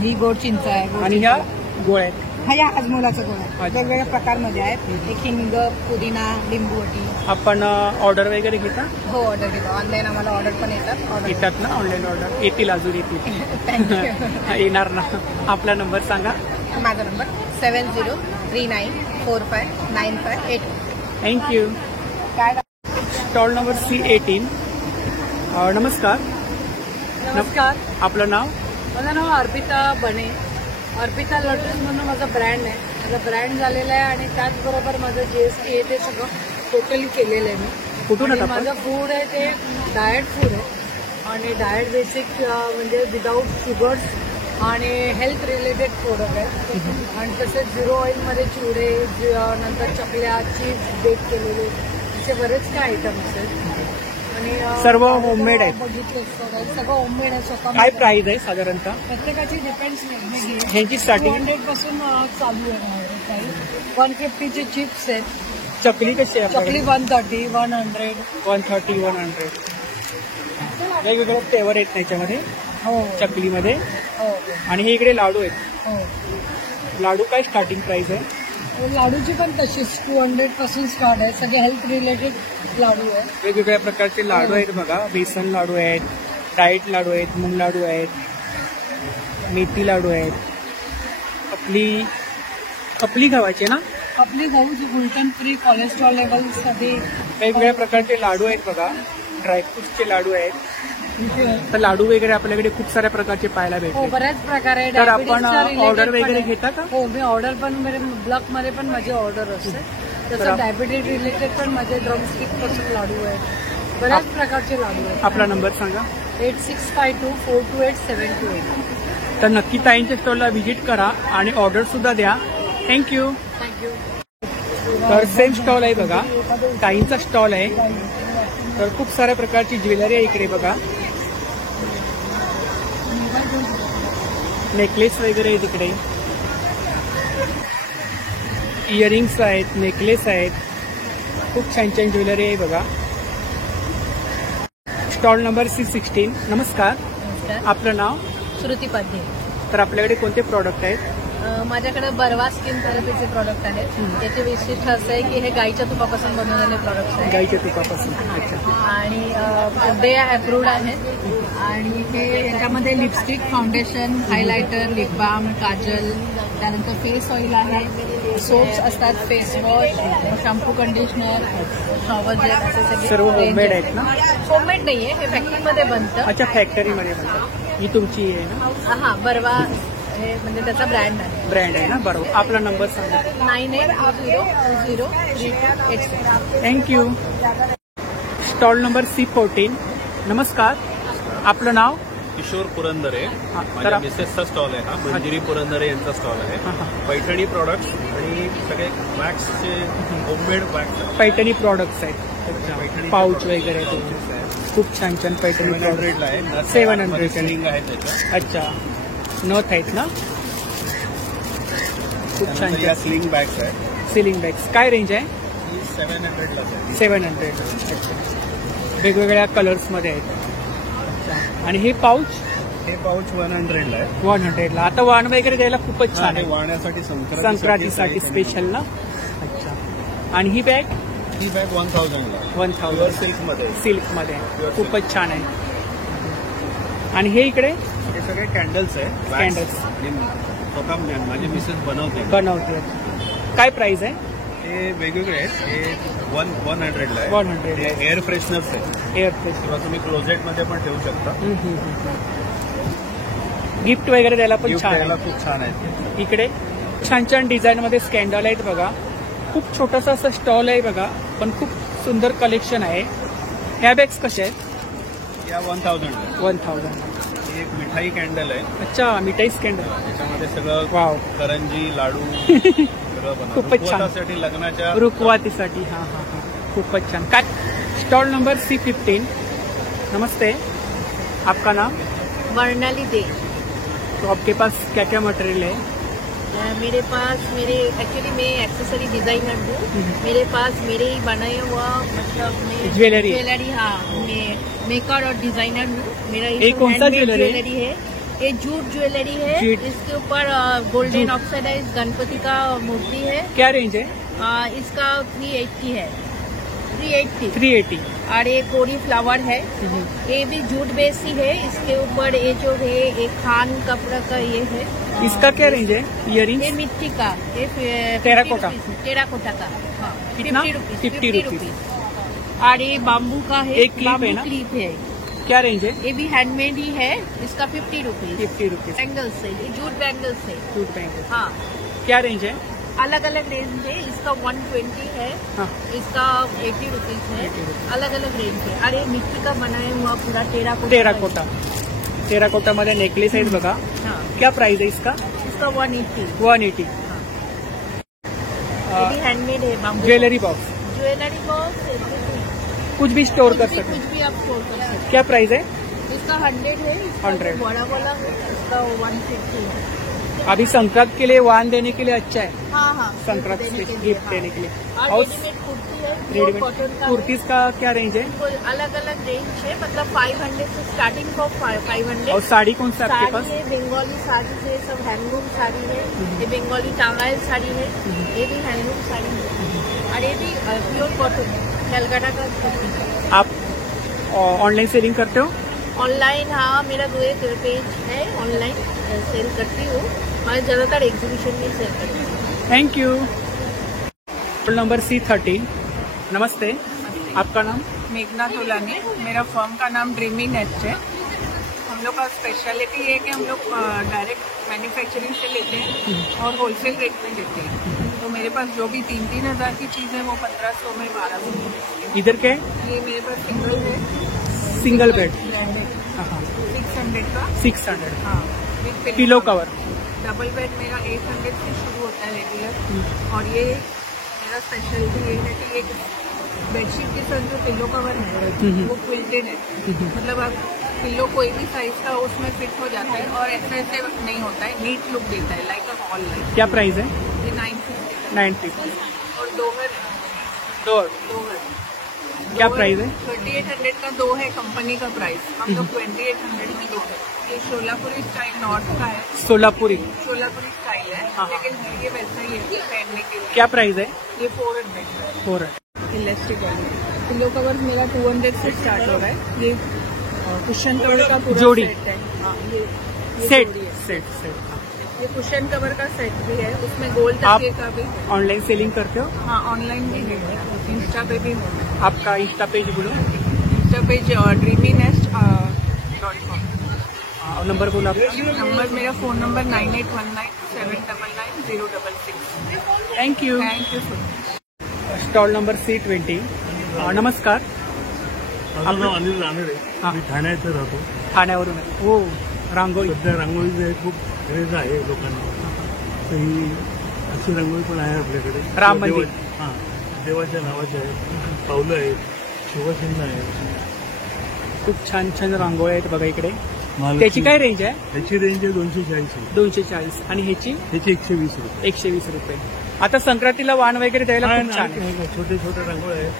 ही गोड चिंच आहे गोड आणि चिंच ह्या आहे. गोळ्या आहेत. हा या हजमोलाचा गोळा आहे. अच्छा. वेगवेगळ्या प्रकारमध्ये आहेत. एक हिंग पुदिना लिंबूवटी. आपण ऑर्डर वगैरे घेता? हो ऑर्डर घेतो. ऑनलाईन आम्हाला ऑर्डर पण येतात. येतात ना ऑनलाईन ऑर्डर? येतील अजून येतील. थँक्यू. येणार ना. आपला नंबर सांगा. माझा नंबर 7039459588. थँक्यू. काय स्टॉल नंबर C18. नमस्कार. नमस्कार. आपलं नाव? माझं नाव अर्पिता बने. अर्पिता लड्डूज म्हणून माझा ब्रँड आहे. माझा ब्रँड झालेला आहे आणि त्याचबरोबर माझं GST आहे ते सगळं टोटली केलेलं आहे मी. कुठून आणि आहात आपण? माझं फूड आहे ते डाएट फूड आहे आणि डाएट बेसिक म्हणजे विदाऊट शुगर्स आणि हेल्थ रिलेटेड प्रोडक्ट आहे. आणि तसेच 0 ऑइलमध्ये चिवडे नंतर चकल्या चीज बेक केलेले असे बरेच काय आयटम्स आहेत. आणि सर्व homemade आहेत. बघितले सगळं होममेड आहे स्वतः. काय प्राइस आहे साधारणतः? प्रत्येकाची डिपेंड्स वेगवेगळी आहे. ह्यांची स्टार्टिंग 200 पासून चालू आहे माझं काही. 150चे चिप्स आहेत. चकली कशी आहे चकली आपल्याकडे? 130 100. 130 100. वेगवेगळे फ्लेवर आहेत त्याच्यामध्ये हो चकलीमध्ये. हो आणि हे इकडे लाडू आहेत. हो. लाडू काय स्टार्टिंग प्राइस आहे? लाडूची पण तशीच 200 पासून स्टार्ट आहे. सगळे हेल्थ रिलेटेड लाडू आहे. वेगवेगळ्या प्रकारचे लाडू आहेत बघा. बेसन लाडू आहेत, डाएट लाडू आहेत, मूग लाडू आहेत, मेथी लाडू आहेत. आपली गव्हाचे ना? आपली गहूची ग्लुटन फ्री कोलेस्ट्रॉल लेवलसाठी वेगवेगळ्या प्रकारचे लाडू आहेत बघा. ड्रायफ्रुट्सचे लाडू आहेत. तर लाडू वगैरे आपल्याकडे खूप साऱ्या प्रकारचे पाहायला हो भेटते. बऱ्याच प्रकार आहे. तर आपण डायबिटीजच्या related ऑर्डर पण वगैरे आहे. घेता का? हो मी ऑर्डर पण ब्लॉक मध्ये पण माझी ऑर्डर असते. तर तसं डायबिटीज रिलेटेड पण माझे ड्रमस्टिक पासून लाडू आहेत. बऱ्याच प्रकारचे लाडू आहेत. आपला नंबर सांगा. 8652428728. तर नक्की ताईंच्या स्टॉलला व्हिजिट करा आणि ऑर्डर सुद्धा द्या. थँक्यू. थँक्यू. तर सेम स्टॉल आहे बघा. ताईंचा स्टॉल आहे. तर खूप साऱ्या प्रकारची ज्वेलरी आहे इकडे बघा. नेकलेस वगैरे आहे तिकडे. इयरिंग्स आहेत, नेकलेस आहेत. खूप छान छान ज्वेलरी आहे बघा. Stall number C16. नमस्कार. नमस्कार. आपलं नाव? श्रुती पाध्ये. तर आपल्याकडे कोणते प्रॉडक्ट आहेत? माझ्याकडे बर्वा स्किन थेरपीचे प्रॉडक्ट आहेत. त्याचे वैशिष्ट्य असं आहे की हे गाईच्या तुपापासून बनवलेले प्रॉडक्ट्स आहेत. गाईच्या तुपापासून. अच्छा. आणि डे अप्रूव्ड आहेत. आणि हे याच्यामध्ये lipstick foundation highlighter lip balm kajal त्यानंतर फेस ऑइल आहे. सोप्स असतात face wash shampoo conditioner shower gel असे सगळे सर्व होममेड आहेत ना? होममेड नाहीये हे फॅक्टरीमध्ये बनतं. अच्छा फॅक्टरीमध्ये बनतात. ही तुमची आहे ना? हा बर्वा हे म्हणजे त्याचा ब्रँड आहे. ब्रँड आहे ना? बरोबर. आपला नंबर सांगा. 98202086. थँक्यू. Stall number C14. नमस्कार. आपलं नाव? किशोर पुरंदरे. हा, माझ्या तर- मिसेसचा स्टॉल आहे हा. मंजिरी पुरंदरे यांचा स्टॉल आहे. हा, हा. पैठणी प्रोडक्ट्स आणि सगळे वॅक्सचे होममेड वॅक्स पैठणी प्रॉडक्ट्स आहेत. पैठणी पाऊच वगैरे आहेत. खूप छान छान पैठणी 700 आहे. 700 स्लिंग आहे त्याच्यात. अच्छा. नथ आहेत ना? खूप छान त्यानंतर या छान. स्लिंग बॅग्स आहेत. सिलिंग बॅग्स काय रेंज आहे? ही 700 लाच आहे. 700. अच्छा. वेगवेगळ्या कलर्समध्ये आहेत. अच्छा. आणि हे पाऊच? हे पाऊच 100 ला आहे. 100 ला. आता वाण वगैरे द्यायला खूपच छान आणि आहे. वाण्यासाठी संक्रांतीसाठी स्पेशल ना? अच्छा. आणि ही बॅग? ही बॅग 1000 ला. 1000 सिल्कमध्ये. सिल्कमध्ये. खूपच छान आहे. आणि हे इकडे हे सगळे कॅन्डल्स आहे. Candles. आणि स्वतः माझी मिसेस बनवते. बनवते. काय प्राइस आहे? हे वेगवेगळे आहेत. हे 100 ला आहे. 100 हे एअर फ्रेशनर्स आहे. Air fresh. किंवा तुम्ही क्लोजेटमध्ये पण ठेवू शकता. गिफ्ट वगैरे द्यायला पण गिफ्ट छान द्यायला आहे. खूप छान आहे. इकडे छान छान डिझाईन मध्ये स्कॅन्डल आहेत बघा. खूप छोटासा असं स्टॉल आहे बघा, पण खूप सुंदर कलेक्शन आहे. ह्या बॅग्स कशा आहेत? या 1000 1000. ही एक मिठाई कॅन्डल आहे. अच्छा, मिठाई कॅन्डल. त्याच्यामध्ये सगळं वाव. करंजी, लाडू सगळं बनवलं. खूपच छान. रुखवतासाठी, लग्नाच्या रुखवातीसाठी. हाँ हाँ हाँ, खूपच छान. काय स्टॉल नंबर C15. नमस्ते, आपका नाम? वर्णाली दे. तो आपके पास क्या क्या मटेरियल है? मेरे पास एक्चुअली मैं एक्सेसरी डिजाइनर हूँ. मेरे पास मेरे ही बनाए हुआ मतलब मैं ज्वेलरी हाँ मैं मेकर और डिजाइनर हूँ. मेरा ये कौन सा ज्वेलरी है? ये जूट ज्वेलरी है. इसके ऊपर गोल्डन ऑक्सीडाइज गणपति का मूर्ति है. क्या रेंज है? इसका 380 है. 380. और ये कोरी फ्लावर है. ये भी जूट बेस ही है. इसके ऊपर ये जो है एक खान कपड़ा का ये है. इसका क्या रेंज है? इयरिंग्स? ये मिट्टी का, ये टेराकोटा का. हाँ, कितना? 50 रुपीज. और ये बाम्बू का है. एक क्लिप है ना? क्लिप है. क्या रेंज है? ये भी हैंडमेड ही है. इसका 50 रुपीज. 50 रुपीज. बैंगल्स है, ये जूट बैंगल्स है. Jute bangles. हाँ, क्या रेंज है? अलग अलग रेंज है. इसका 120 है. हाँ. इसका 80 रुपीज है. अलग अलग रेंज है. और ये मिट्टी का बनाया हुआ पूरा टेराकोटा मध्ये नेकलेस आहेत बघा. हाँ, क्या प्राइस है इसका? इसका 180. 180. ये भी हैंडमेड है. बाम्बू ज्वेलरी बॉक्स कुछ भी स्टोर कर सकते कुछ भी आप स्टोर कर सकते हैं. क्या प्राइस है? इसका 100 है. इसका 100. बड़ा वाला है. इसका 150 है. अभी संक्रांत के लिए वाहन देने के लिए अच्छा है. हाँ हाँ, संक्रांत देने के लिए, गिफ्ट हाँ. देने के लिए. और और रेडीमेड कुर्ती है. रेडीमेड कॉटन का कुर्तीज का क्या रेंज है? अलग अलग रेंज है. मतलब 500 से स्टार्टिंग फ्रॉम 500. और साड़ी कौन सा आपके पास? साड़ी है, बंगाली साड़ी है. सब हैंडलूम साड़ी है. ये बंगाली टांगाइल साड़ी है. ये भी हैंडलूम साड़ी है. और ये भी प्योर कॉटन कलकत्ता का कुर्ती. आप ऑनलाइन सेलिंग करते हो? ऑनलाइन हाँ, मेरा 2 पेज है. ऑनलाइन सेल करती हूँ. मैं ज्यादातर एग्जीबिशन में सेल करती हूँ. Thank you. Stall number C13. नमस्ते, आपका नाम? मेघना तोलानी. मेरा फर्म का नाम ड्रीमी नेस्ट है. हम लोग का स्पेशलिटी है कि हम लोग डायरेक्ट मैन्युफैक्चरिंग से लेते हैं और होलसेल रेट में देते हैं. तो मेरे पास जो भी 3-3 हज़ार की चीज़ है वो 1500 में 1200 में. इधर क्या है? ये मेरे पास सिंगल है. Single bed. ब्रांडेड हाँ, 600 का. 600. हाँ, विद पिलो कवर. डबल बेड मेरा 800 से शुरू होता है रेगुलर. और ये मेरा स्पेशलिटी ये है कि एक बेडशीट के साथ जो पिलो कवर है वो क्विल्टेड है. मतलब आप पिलो कोई भी साइज का उसमें फिट हो जाता है और ऐसे ऐसे नहीं होता है. नीट लुक देता है, लाइक अ हॉल. क्या प्राइस है? ये 950. 950. और दोहर क्या प्राइस है? 3800 का 2 है कंपनी का प्राइस. हम लोग 2800 में 2 है. ये शोलापुरी स्टाइल नॉर्थ का है. सोलापुरी स्टाइल है. हाँ. लेकिन ये वैसा ही है पहनने के लिए. क्या प्राइस है? ये 400 400. इलेक्ट्रिक है. पिलो कवर मेरा 200 से स्टार्ट हो रहा है. ये कुशन कवर का पूरा जोड़ी. सेट है. हाँ, ये सेट जोड़ी है. सेट. ये कुशन कवर का सेट भी है. उसमें गोल्ड आप तकिए का भी. ऑनलाइन सेलिंग करते हो? हाँ, ऑनलाइन भी है. इंस्टा पे भी है. आपका इंस्टा पेज बोलो. Insta page dreamynest.com. और नंबर बोलो आपका. नंबर मेरा phone number 9819799066. Thank you. Thank you so much. Stall number C20. नमस्कार, माझं नाव अनिल रानडे. हां. मी ठाण्यात राहतो. ठाण्यावरून आहे. हो, रांगोळी. सध्या रांगोळीचं खूप क्रेज आहे लोकांना. तर ही अशी रांगोळी पण आहे आपल्याकडे. राम मंदिर. हां, देवाच्या नावाचे आहे. पावलं आहेत, शिवचिन्ह आहे. खूप छान छान रांगोळी आहेत बघा इकडे. त्याची काय रेंज आहे? त्याची रेंज आहे 240. 240. आणि ह्याची? त्याची 120 रुपये. 120 रुपये. आता संक्रांतीला वाण वगैरे द्यायला खूप छान आहे. छोटे छोटे रांगोळी आहेत.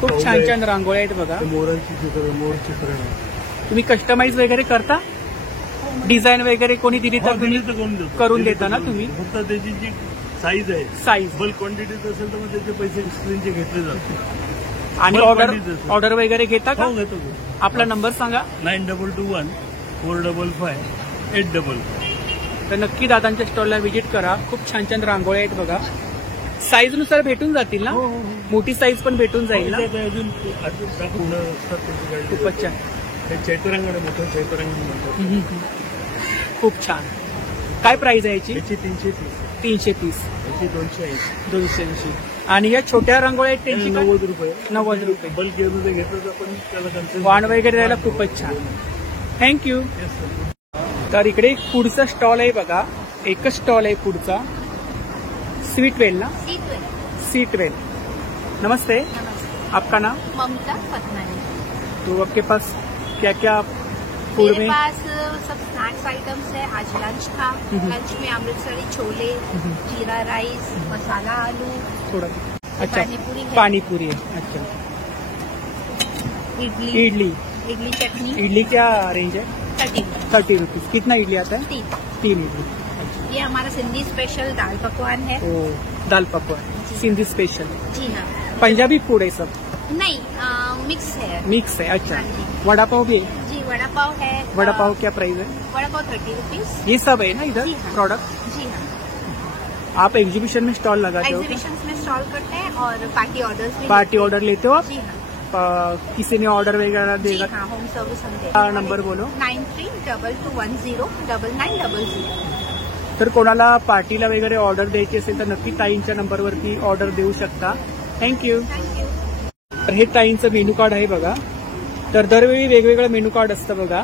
खूप छान छान रांगोळी आहेत बघा. मोरांची चित्र, मोर चित्र आहे. तुम्ही कस्टमाइज वगैरे करता? डिझाईन वगैरे कोणी दिली तर तुम्ही करून देता ना तुम्ही? फक्त त्याची जी साईज आहे, साईज. बल्क क्वांटिटीत असेल तर मग त्याचे पैसे स्क्रीनचे घेतले जातात. आणि ऑर्डर वगैरे घेता का? हो, घेतो. आपला नंबर सांगा. 9221-455-855. तर नक्की दादांच्या स्टॉलला व्हिजिट करा. खूप छान छान रांगोळ्या आहेत बघा. साईज नुसार भेटून जातील ना? मोठी साईज पण भेटून जाईल ना? अजून दाखवून असतात त्याची गाडी. खूपच छान. ते चैतरांगण मोठं चैतरांगण म्हणतात. खूप छान. काय प्राइस आहे याची? त्याची 330. 330. याची 280. 280. आणि या छोट्या रांगोळ्या आहेत त्यांची काय? 90 रुपये. 90 रुपये. बल्क गिअरमध्ये घेतलं तर आपण त्याला कन्सेशन. वाण वगैरे द्यायला खूपच छान. थँक्यू. तर इकडे एक पुढचा स्टॉल आहे बघा. एकच स्टॉल आहे पुढचा. स्वीट वेल ना? स्वीट वेल. नमस्ते. आपका नाम? ममता पटनानी। तो आपके पास क्या क्या फूड मेरे में? पास सब स्नैक्स आइटम्स है। आज लंच था। लंच में अमृतसरी छोले, जीरा राइस, मसाला आलू, थोड़ा अच्छा पानीपुरी है। पानीपुरी है. अच्छा. इडली इडली. इडली चटनी। इडली क्या रेंज है? 30 रुपीज. कितना इडली आता है? 3 इडली. ये हमारा सिंधी स्पेशल दाल पकवान है। ओ दाल पकवान सिंधी स्पेशल. जी हाँ। पंजाबी फूड है सब? नहीं, मिक्स है। मिक्स है. अच्छा. हाँ जी। वड़ा पाव भी है? जी, वड़ा पाव है। वड़ा पाव क्या प्राइस है? वड़ा पाव 30 रुपीज। ये सब है ना इधर जी हाँ। प्रोडक्ट? जी हाँ। आप एग्जीबिशन में स्टॉल लगाते हो? एग्जीबिशन में स्टॉल करते हैं और पार्टी ऑर्डर्स भी पार्टी ऑर्डर लेते हो आप? जी हाँ। किसी ने ऑर्डर वगैरह जी देगा? हाँ, होम सर्विस हम देते हैं। नंबर बोलो. 9322109900। तर कोणाला पार्टीला वगैरे ऑर्डर द्यायची असेल तर नक्की ताईंच्या नंबरवरती ऑर्डर देऊ शकता. थँक्यू. थँक्यू। तर हे ताईंचं मेनू कार्ड आहे बघा. तर दरवेळी वेगवेगळं मेनू कार्ड असतं बघा.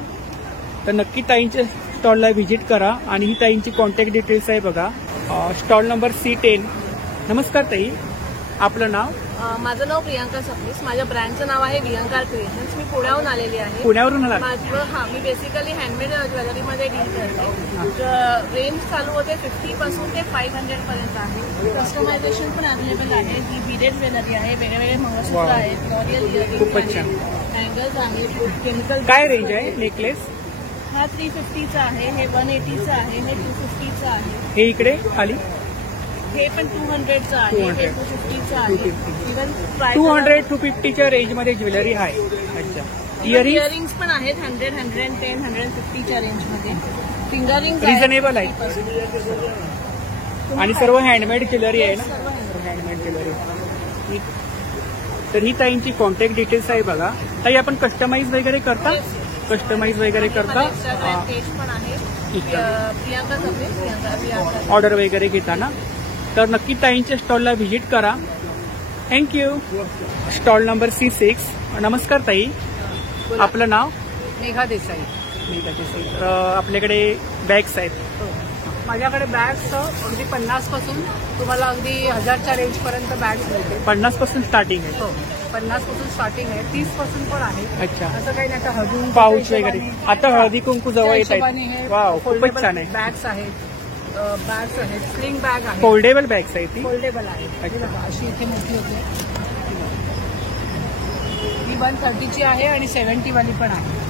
तर नक्की ताईंच्या स्टॉलला व्हिजिट करा. आणि ही ताईंची कॉन्टॅक्ट डिटेल्स आहे बघा. Stall number C10. नमस्कार ताई, आपलं नाव? माझं नाव प्रियांका सबनीस. माझ्या ब्रँडचं नाव आहे विहंकार क्रिएशन्स. मी पुण्याहून आलेली आहे. पुण्यावरून आला? मी बेसिकली हँडमेड ज्वेलरीमध्ये डील करते. रेंज चालू होते 50 पासून ते 500 पर्यंत आहे. कस्टमायझेशन पण अवेलेबल आहे. ही बीडेड ज्वेलरी आहे. वेगवेगळे मंगळसूत्र आहेत, लॉरियल इयरिंग्स खूपच छान. बँगल्स आहेत, केमिकल. काय रेंज आहे नेकलेस? हा 350चा आहे, हे 180चा आहे, हे 250चा आहे. हे इकडे खाली हे पण 200चा आहे, हे 250चा आहे. इव्हन 200 250च्या रेंजमध्ये ज्वेलरी आहे. अच्छा. इयरिंग्स पण आहेत 100, 110, 150च्या रेंजमध्ये. फिंगर रिंग्स रिझनेबल आहे आणि सर्व हँडमेड ज्वेलरी आहे ना? Handmade jewellery. तर ही ताईंची कॉन्टॅक्ट डिटेल्स आहे बघा. ताई, आपण कस्टमाइज वगैरे करता? कस्टमाइज वगैरे करता? पेज पण आहे. प्रियांका सबनीस, प्रियांका. ऑर्डर वगैरे घेताना तर नक्की ताईंच्या स्टॉलला व्हिजिट करा. थँक्यू. Stall number C6. नमस्कार ताई, आपलं नाव? मेघा देसाई. मेघा देसाई. तर आपल्याकडे बॅग्स आहेत. माझ्याकडे बॅग्स अगदी 50 पासून तुम्हाला अगदी 1000च्या रेंजपर्यंत बॅग्स मिळते. 50 पासून स्टार्टिंग आहे? हो, 50 पासून स्टार्टिंग आहे. 30 पासून पण आहे. अच्छा. असं काही नाही. आता हळदी पाऊच वगैरे आता हळदी कुंकू जवळ येत आहेत. वाव, खूपच छान आहे. बॅग्स आहेत, बॅग्स आहेत, स्लिंग बॅग आहे. फोल्डेबल बॅग्स आहे ती? फोल्डेबल आहे. अशी इथे मोठी होते. ही 130ची आहे आणि 70 वाली पण आहे.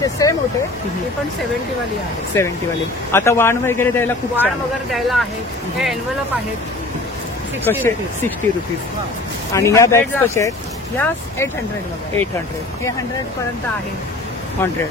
ते सेम होते, ही पण 70 वाली आहे. 70 वाली. आता वाण वगैरे द्यायला खूप वाण छान. वगैरे द्यायला आहेत. हे एन्व्हलप आहेत. कसे? 60 रुपीज. आणि ह्या बॅग्स कशा आहेत? या 800 वगैरे. 800. हे 100 पर्यंत आहे. 100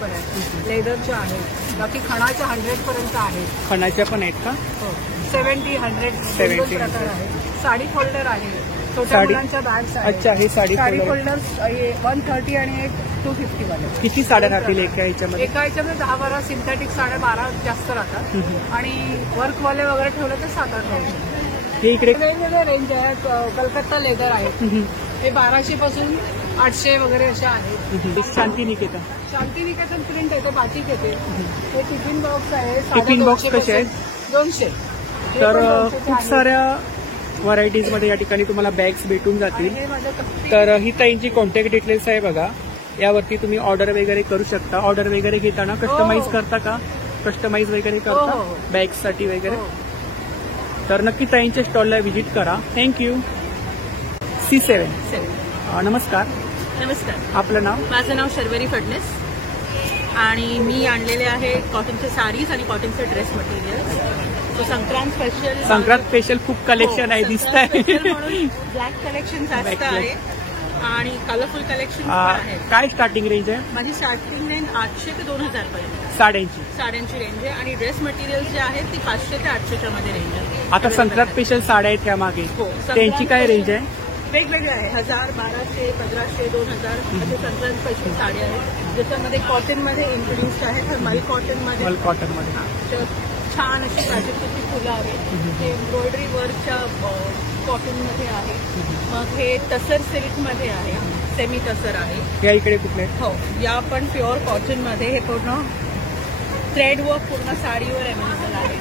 पर्यंत लेदरच्या आहेत. बाकी खणाच्या 100 पर्यंत आहेत. खणाच्या पण आहेत का? हो, 70, 100 70. प्रकार आहेत. साडी फोल्डर आहे. छोट्या साडी- मुलांच्या बॅग्स आहेत. अच्छा, हे साडी folder. फोल्डर्स 130 आणि एक 250 वाले. किती साड्या राहतील एका ह्याच्यामध्ये? एका ह्याच्यामध्ये 10-12 सिंथेटिक साड्या 12 जास्त राहतात. आणि वर्कवाले वगैरे ठेवले तर 7-8 राहतात. हे इकडे वेगवेगळे रेंज आहेत. कलकत्ता लेदर आहेत. हे 1200 पासून 800 वगैरे अशा आहेत. शांतिनिकेतन. शांतिनिकेतन प्रिंट येते, बाटिक येते. हे टिफिन बॉक्स आहे. टिफिन बॉक्स कसे आहेत? 200. तर खूप साऱ्या व्हरायटीज मध्ये या ठिकाणी तुम्हाला बॅग्स भेटून जातील. तर ही ताईंची कॉन्टॅक्ट डिटेल्स आहे बघा. यावरती तुम्ही ऑर्डर वगैरे करू शकता. ऑर्डर वगैरे घेताना कस्टमाइज करता का? कस्टमाइज वगैरे करता बॅग्ससाठी वगैरे? तर नक्की ताईंच्या स्टॉलला व्हिजिट करा. थँक्यू. C7. नमस्कार. नमस्कार. आपलं नाव? माझं नाव शर्वरी फडणीस आणि मी आणलेले आहे कॉटनचे साडीज आणि कॉटनचे ड्रेस मटेरियल. संक्रांत स्पेशल खूप कलेक्शन आहे दिसत आहे. ब्लॅक कलेक्शन जास्त आहे आणि कलरफुल कलेक्शन आहे. काय स्टार्टिंग रेंज आहे? माझी स्टार्टिंग रेंज 800 ते 2000 पर्यंत साड्यांची रेंज आहे. आणि ड्रेस मटेरियल जे आहेत ती 500 ते 800च्या मध्ये रेंज आहे. आता संक्रांत स्पेशल साड्या आहेत त्यामागे, त्यांची काय रेंज आहे? वेगवेगळे आहे. 1000, 1200, 1500, 2000 असे संक्रांत स्पेशल साड्या आहेत. ज्याच्यामध्ये कॉटनमध्ये इंट्रोड्यूस्ड आहेत. मल कॉटनमध्ये छान अशी प्राजक्ताची फुलं आहेत. हे एम्ब्रॉयडरी वर्कच्या कॉटनमध्ये आहे. मग हे टसर सिल्कमध्ये आहे, सेमी टसर आहे. या इकडे कुठले? हो, या पण प्युअर कॉटनमध्ये. हे पूर्ण थ्रेड वर्क पूर्ण साडीवर अवेलेबल आहे.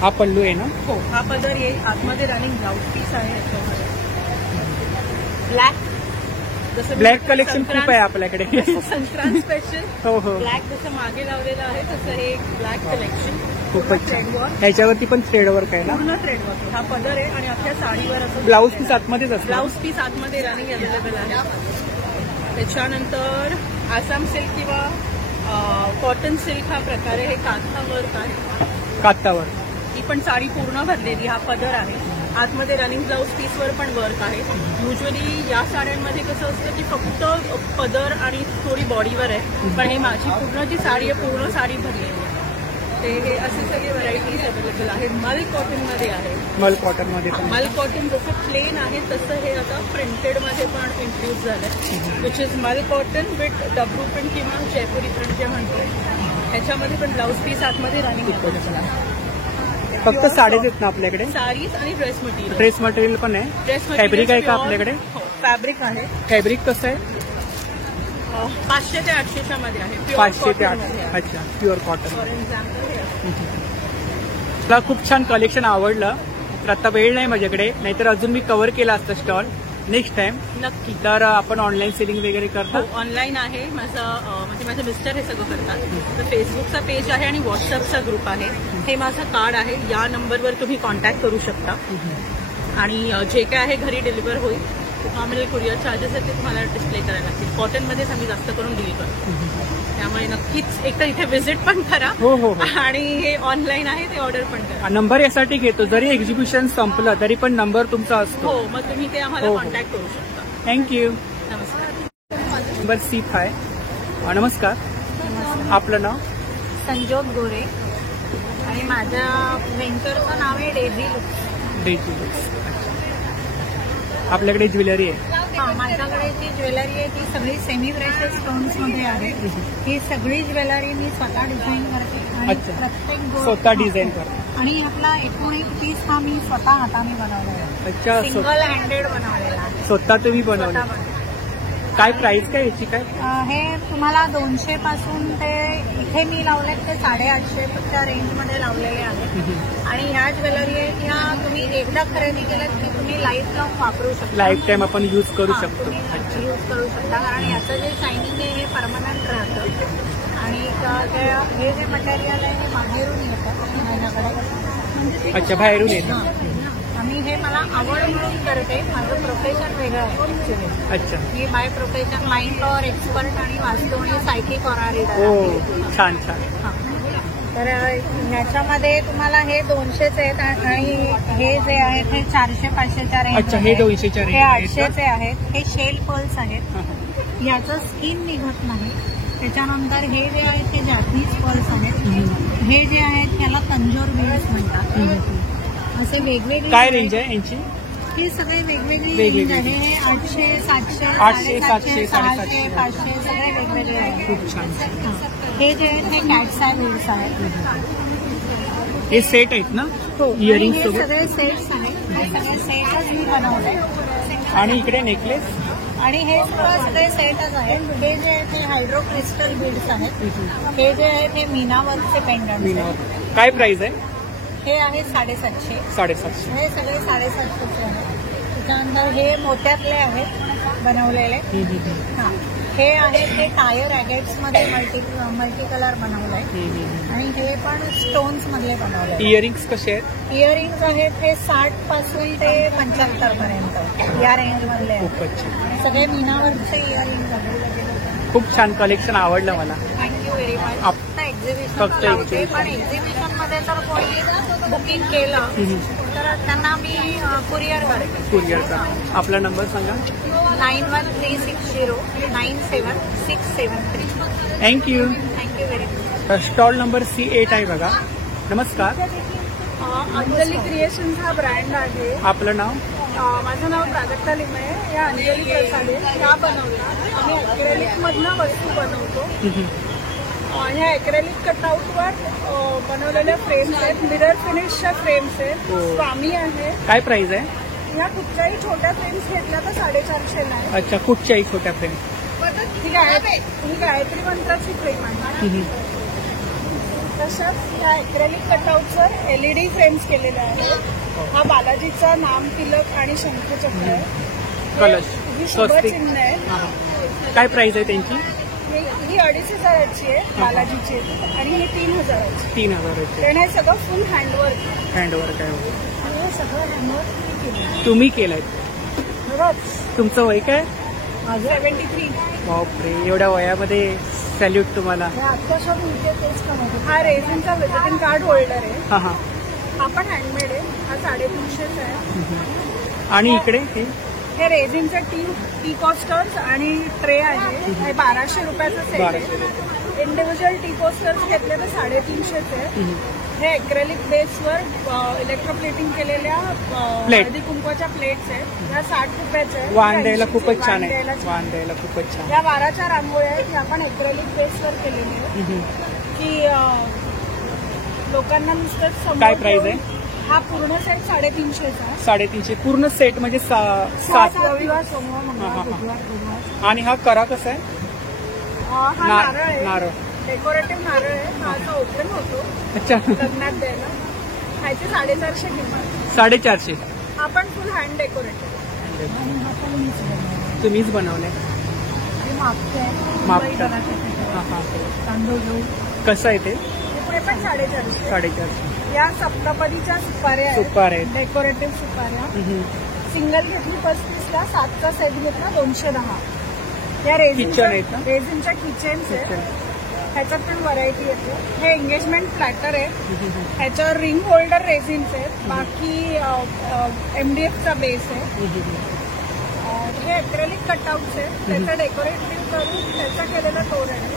हा पल्लू आहे ना? हो, हा पदर येईल. आतमध्ये रनिंग ब्लाउज पीस आहे याच्यामध्ये. ब्लॅक, जसं ब्लॅक कलेक्शन खूप आहे आपल्याकडे. संक्रांत स्पेशल. हो हो, ब्लॅक जसं मागे लावलेलं आहे तसं हे ब्लॅक कलेक्शन. खूपच थ्रेड छान. वर्क, ह्याच्यावरती पण थ्रेड वर्क आहे ना? पूर्ण थ्रेड वर्क. हा पदर आहे आणि अख्ख्या साडीवर असं ब्लाऊज पीस आतमध्येच असतो. ब्लाऊज पीस आतमध्ये रनिंग अवेलेबल आहे. त्याच्यानंतर आसाम सिल्क किंवा कॉटन सिल्क हा प्रकार आहे. हे काथा वर्क आहे. कातावर ही पण साडी पूर्ण भरलेली. हा पदर आहे. आतमध्ये रनिंग ब्लाऊज पीसवर पण वर्क आहे. युजली या साड्यांमध्ये कसं असतं की फक्त पदर आणि थोडी बॉडीवर आहे, पण हे माझी पूर्ण जी साडी आहे पूर्ण साडी भरलेली आहे. ते हे असे सगळे व्हरायटीज अवेलेबल आहेत. मल कॉटनमध्ये आहे. मल कॉटन मध्ये पण. मल कॉटन जसं प्लेन आहे तसं हे आता प्रिंटेडमध्ये पण इंट्रोड्यूस झालंय, विच इज मल कॉटन विथ डब्ल्यू प्रिंट किंवा जयपुरी प्रिंट जे म्हणतोय. ह्याच्यामध्ये पण ब्लाऊज पीस आतमध्ये रनिंग अवेलेबल आहे. फक्त साडीच आहेत ना आपल्याकडे? साडीज आणि ड्रेस मटेरियल. ड्रेस मटेरियल पण आहे. ड्रेस फॅब्रिक आहे का आपल्याकडे? हो, फॅब्रिक आहे. फॅब्रिक कसं आहे? 500 ते 800 मध्ये आहे. 500 ते 800. अच्छा, प्युअर कॉटन. फॉर एक्झाम्पल मला खूप छान कलेक्शन आवडलं. तर आता वेळ नाही माझ्याकडे, नाहीतर अजून मी कव्हर केला असतं स्टॉल नेक्स्ट टाइम. नक्की. तर आपण ऑनलाईन सेलिंग वगैरे करतो? ऑनलाईन आहे. म्हणजे माझे मिस्टर हे सगळं करतात. तर फेसबुकचा पेज आहे आणि व्हॉट्सअपचा ग्रुप आहे. हे माझं कार्ड आहे. या नंबरवर तुम्ही कॉन्टॅक्ट करू शकता आणि जे काय आहे घरी डिलिव्हर होईल. नॉर्मल कुरिअर चार्जेस आहेत ते तुम्हाला डिस्प्ले करायला लागतील. कॉटनमध्येच आम्ही जास्त करून डील करतो. त्यामुळे नक्कीच एकतर इथे व्हिजिट पण करा. हो हो, आणि हे ऑनलाईन आहे ते ऑर्डर पण करा. नंबर यासाठी घेतो, जरी एक्झिबिशन संपलं तरी पण नंबर तुमचा असतो. हो, मग तुम्ही ते आम्हाला हो. कॉन्टॅक्ट करू शकता. थँक्यू. नमस्कार. Number C5. नमस्कार, आपलं नाव? संजोग गोरे आणि माझ्या व्हेंचरचं नाव आहे डेझी लुक्स. Daisy looks. आपल्याकडे ज्वेलरी आहे? हां, माझ्याकडे जी ज्वेलरी आहे ती सगळी सेमी प्रेशियस स्टोन्समध्ये आहे. ही सगळी ज्वेलरी मी स्वतः डिझाईन करते आणि अच्छा. प्रत्येक स्वतः डिझाईन करते. आणि आपला एकूण एक पीस हा मी स्वतः हाताने बनवलेला आहे. अच्छा, सिंगल हँडेड बनवलेला आहे. स्वतः तुम्ही बनवलं? काय प्राइस काय याची काय? हे तुम्हाला 200 पासून ते इथे मी लावलेत ते 850च्या रेंजमध्ये लावलेले आहेत. आणि ह्या ज्वेलरी आहेत ह्या तुम्ही एकदा खरेदी केल्यात की तुम्ही लाईफ लॉंग वापरू शकता. लाईफ टाईम आपण यूज करू शकतो. तुम्ही यूज करू शकता कारण याचं जे शायनिंग आहे हे परमनंट राहतं. आणि हे जे मटेरियल आहे हे बाहेरून येतं माझ्याकडे. अच्छा, बाहेरून येतं. आणि हे मला आवड म्हणून करते. माझं प्रोफेशन वेगळं आहे ऍक्च्युली. अच्छा. मी by profession mind power expert आणि वास्तू आणि सायकिक ऑरा रीडर. हो, छान छान. तर ह्याच्यामध्ये तुम्हाला हे 200चे आहेत आणि हे जे आहेत हे 400-500च्या रेंज. अच्छा, हे 200च्या रेंज. हे 800चे आहेत. हे शेल पर्ल्स आहेत. याचं स्किन निघत नाही. त्याच्यानंतर हे जे आहेत ते जॅपनीज पर्ल्स आहेत. हे जे आहेत त्याला तंजोर बीड्स म्हणतात. असे वेगवेगळे काय रेंज आहे यांची? हे सगळे वेगवेगळी रेंज आहे. हे 800, 700, 800, 700, 700, 500 सगळे वेगवेगळे आहेत. खूप छान. हे जे आहेत हे कॅट्स आय बीड्स आहेत. हे सेट आहेत ना? हो, इयरिंग हे सोबत. सगळे सेट्स आहेत. हे सगळे सेटच मी बनवले. आणि इकडे नेकलेस. आणि हे सगळे सेटच आहेत. हे जे आहेत ते हायड्रो क्रिस्टल बीड्स आहेत. हे जे आहेत हे मीना वर्कचे पेंडंट आहेत. काय प्राइस आहे? हे आहे 750. 750. हे सगळे 750चे आहेत. त्याच्यानंतर हे मोत्यातले आहेत बनवलेले. हां, हे आहेत हे टायर ॲगेट्समध्ये मल्टी कलर बनवलंय. आणि हे पण स्टोन्स मधले बनवले. इयरिंग्स कसे आहेत? इयरिंग्स आहेत हे 60 पासून ते 75 पर्यंत या रेंज मधले आहेत. खूपच छान. सगळे मीनावरचे इयरिंग्स आहेत. खूप छान कलेक्शन आवडलं मला. Thank you very much. फक्त एक्झिबिशन पण एक्झिबिशनमध्ये जर कोणी बुकिंग केलं तर त्यांना मी कुरिअर करते. कुरिअरचा. आपला नंबर सांगा. 9136097673. Thank you. Thank you very much. Stall number C8 आहे बघा. नमस्कार, अंजली क्रिएशन्स हा ब्रँड आहे. आपलं नाव? माझं नाव प्राजक्ता लिमये. या अंजली प्रसादे या बनवल्या. आम्ही ॲक्रेलिक मधनं वस्तू बनवतो. ह्या ॲक्रेलिक कटआउटवर बनवलेल्या फ्रेम्स आहेत, मिरर फिनिशच्या फ्रेम्स आहेत, स्वामी आहे. काय प्राइस आहे? ह्या कुठच्याही छोट्या फ्रेम्स घेतल्या तर 450 आहे. अच्छा, कुठच्याही छोट्या फ्रेम. ही गायत्री मंत्राची फ्रेम आहे. तशाच ह्या ॲक्रेलिक कटआउटवर LED फ्रेम्स केलेल्या आहेत. हा बालाजीचा नाम तिलक आणि शंखचक्र आहे. कलश ही स्वस्तिक. शुभचिन्ह आहे. काय प्राइस आहे त्यांची? ही 2,500ची आहे बालाजीची आणि ही 3,000ची. 3,000ची. कारण हे सगळं फुल हँडवर्क. हँडवर्क आहे. आणि हे सगळं हँडवर्क तुम्ही केलंय? तुमचं वय काय? 73. बापरे, एवढ्या वयामध्ये सॅल्यूट तुम्हाला. हा रेझिनचा व्हिजिटिंग कार्ड होल्डर आहे. हा हा. हा पण हँडमेड आहे. हा 350 आहे. आणि इकडे हे रेझिनचे टी कोस्टर्स आणि ट्रे आहे. हे 1200 रुपयाचं सेट आहे. इंडिव्हिज्युअल टी कोस्टर्स घेतले तर 350 आहे. हे ॲक्रेलिक बेसवर इलेक्ट्रोप्लेटिंग केलेल्या हळदी कुंकवाच्या प्लेट्स आहेत. ह्या 60 रुपयाच्या आहेत. वाण द्यायला खूपच छान आहे. वाण द्यायला खूपच छान. या 12च्या रांगोळ्या आहेत. ह्या आपण ॲक्रेलिक बेसवर केलेली आहे की लोकांना नुसतं. काय प्राइस आहे? हा पूर्ण सेट 350 आहे. 350 पूर्ण सेट म्हणजे 7. रविवार, सोमवार, मंगळवार, बुधवार. आणि हा करा कसा आहे? हा नारळ आहे. नारळ डेकोरेटिव्ह नारळ आहे. हा असा ओपन होतो अच्छा. लग्नात द्यायला. ह्याची 450 किंमत. 450. हा पण फुल हँड डेकोरेटिव्ह. तुम्हीच बनवलंय? मापटा. हा हा. कसं आहे ते? पुढे पण 450. 450. या सप्तपदीच्या सुपाऱ्या सुपार आहेत. डेकोरेटिव्ह सुपाऱ्या. सिंगल घेतली 35ला, 7चा सेट घेतला 210. या किचन आहेत ना? रेझिनच्या किचन्स आहेत. ह्याच्यात पण व्हरायटी येते. हे एंगेजमेंट प्लॅटर आहे. ह्याच्यावर रिंग होल्डर रेझिन्स आहेत. बाकी MDFचा बेस आहे. हे ॲक्रेलिक कटआउट्स आहेत. त्याचं डेकोरेटिव्ह करून त्याचा केलेला तोरण आहे.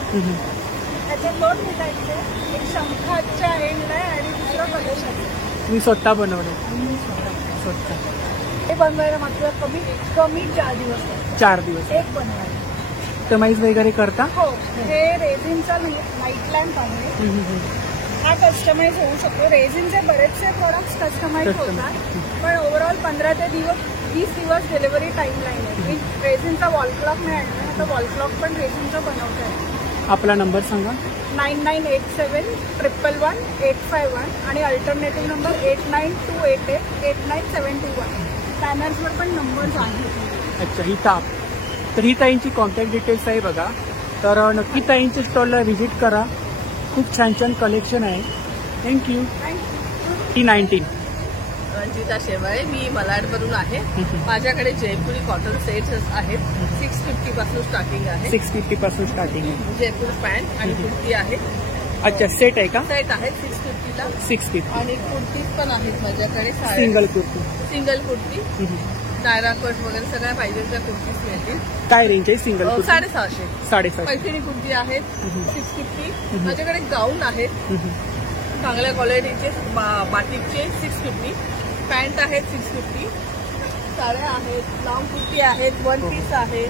ह्याच्यात 2 मिठाईचे, एक शंखाच्या एंड आहे आणि दुसरं कलशाचं. तुम्ही स्वतः बनवलं? स्वतः. हे बनवायला मात्र कमी 4 दिवस. 4 दिवस. एक बनवायला. कस्टमाइज वगैरे करता? हो. हे रेझिनचा नाईट लॅम्प आहे. हा कस्टमाइज होऊ शकतो. रेझिनचे बरेचसे प्रोडक्ट्स कस्टमाइज होतात. पण ओव्हरऑल 15 ते 20 दिवस डिलिव्हरी टाइम लाईन आहे. मी रेझिनचा वॉल क्लॉक नाही आणला. आता वॉल क्लॉक पण रेझिनचा बनवत आहे. आपला नंबर सांगा. 9987 111 851 आणि अल्टरनेटिव्ह नंबर 89288 89721. पॅनर्सवर पण नंबर्स आहेत. अच्छा, ही ताप. तर ही ताईंची कॉन्टॅक्ट डिटेल्स आहे बघा. तर नक्की ताईंच्या स्टॉलला व्हिजिट करा. खूप छान छान कलेक्शन आहे. थँक्यू. T19. रंजिता शेवाळे, मी मलाडवरून आहे. माझ्याकडे जयपुरी कॉटन सेट्स आहेत. 650 पासून स्टार्टिंग आहे. 650 पासून स्टार्टिंग आहे. जयपूर पॅन्ट आणि कुर्ती आहे. अच्छा, सेट आहे का? सेट आहे 650ला. 650. आणि कुर्तीज पण आहेत माझ्याकडे. Single kurti. Single kurti, डायरा cut वगैरे सगळ्या पाहिजे त्या कुर्तीज मिळतील. काय रेंज आहे सिंगल कुर्ती? 750. 750. पैठणी कुर्ती आहेत 650. माझ्याकडे गाऊन आहेत चांगल्या क्वालिटीचे बाटिकचे 650. पॅन्ट आहेत 650. साड्या आहेत, लॉंग कुर्ती आहेत, 1 पीस आहे.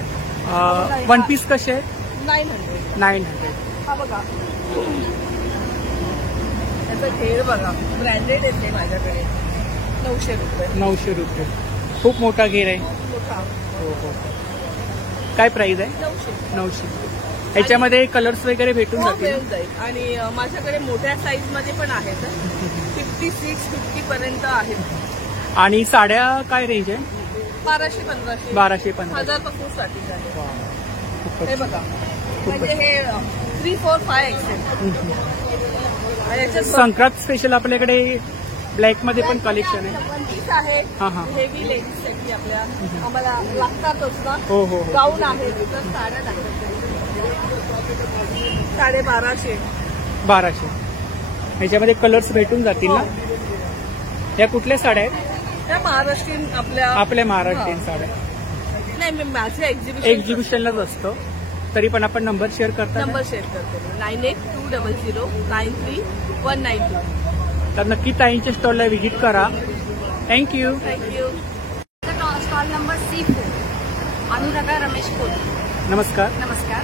1 पीस कसे आहे? 900. 900. हा बघा, त्याचा घेर बघा, ब्रँडेड येते माझ्याकडे. 900 रुपये. 900 रुपये. खूप मोठा घेर आहे. मोठा. हो हो. काय प्राइस आहे? 900. 900. ह्याच्यामध्ये कलर्स वगैरे भेटून जातील? मिळून जाईल. आणि माझ्याकडे मोठ्या साईज मध्ये पण आहेत. 56, 50 पर्यंत आहेत. आणि साड्या काय रेंज आहे? 1200-1500. 1200-1500. 1000 पासून स्टार्टिंग आहे. खूपच. हे बघा, म्हणजे हे 3, 4, 5 एक्सेल. याच्यात संक्रांत स्पेशल आपल्याकडे ब्लॅक मध्ये पण कलेक्शन आहे. 1 पीस आहे. हा हा. हेवी लेडीज साठी आपल्या आम्हाला लागतातच ना. हो हो. गाऊन आहेत. तर साड्या टाकतात 1250. 1200. ह्याच्यामध्ये कलर्स भेटून जातील ना? या कुठल्या साड्या आहेत? त्या महाराष्ट्रीयन आपल्या महाराष्ट्रीयन साड्या. नाही, मी माझ्या एक्झिबिशनलाच असतो. तरी पण आपण नंबर शेअर करता? नंबर शेअर करते. 9820093192. तर नक्की ताईंच्या स्टॉलला व्हिजिट करा. Thank you. Thank you. Stall number C4. Anuradha Ramesh Kol. नमस्कार. नमस्कार.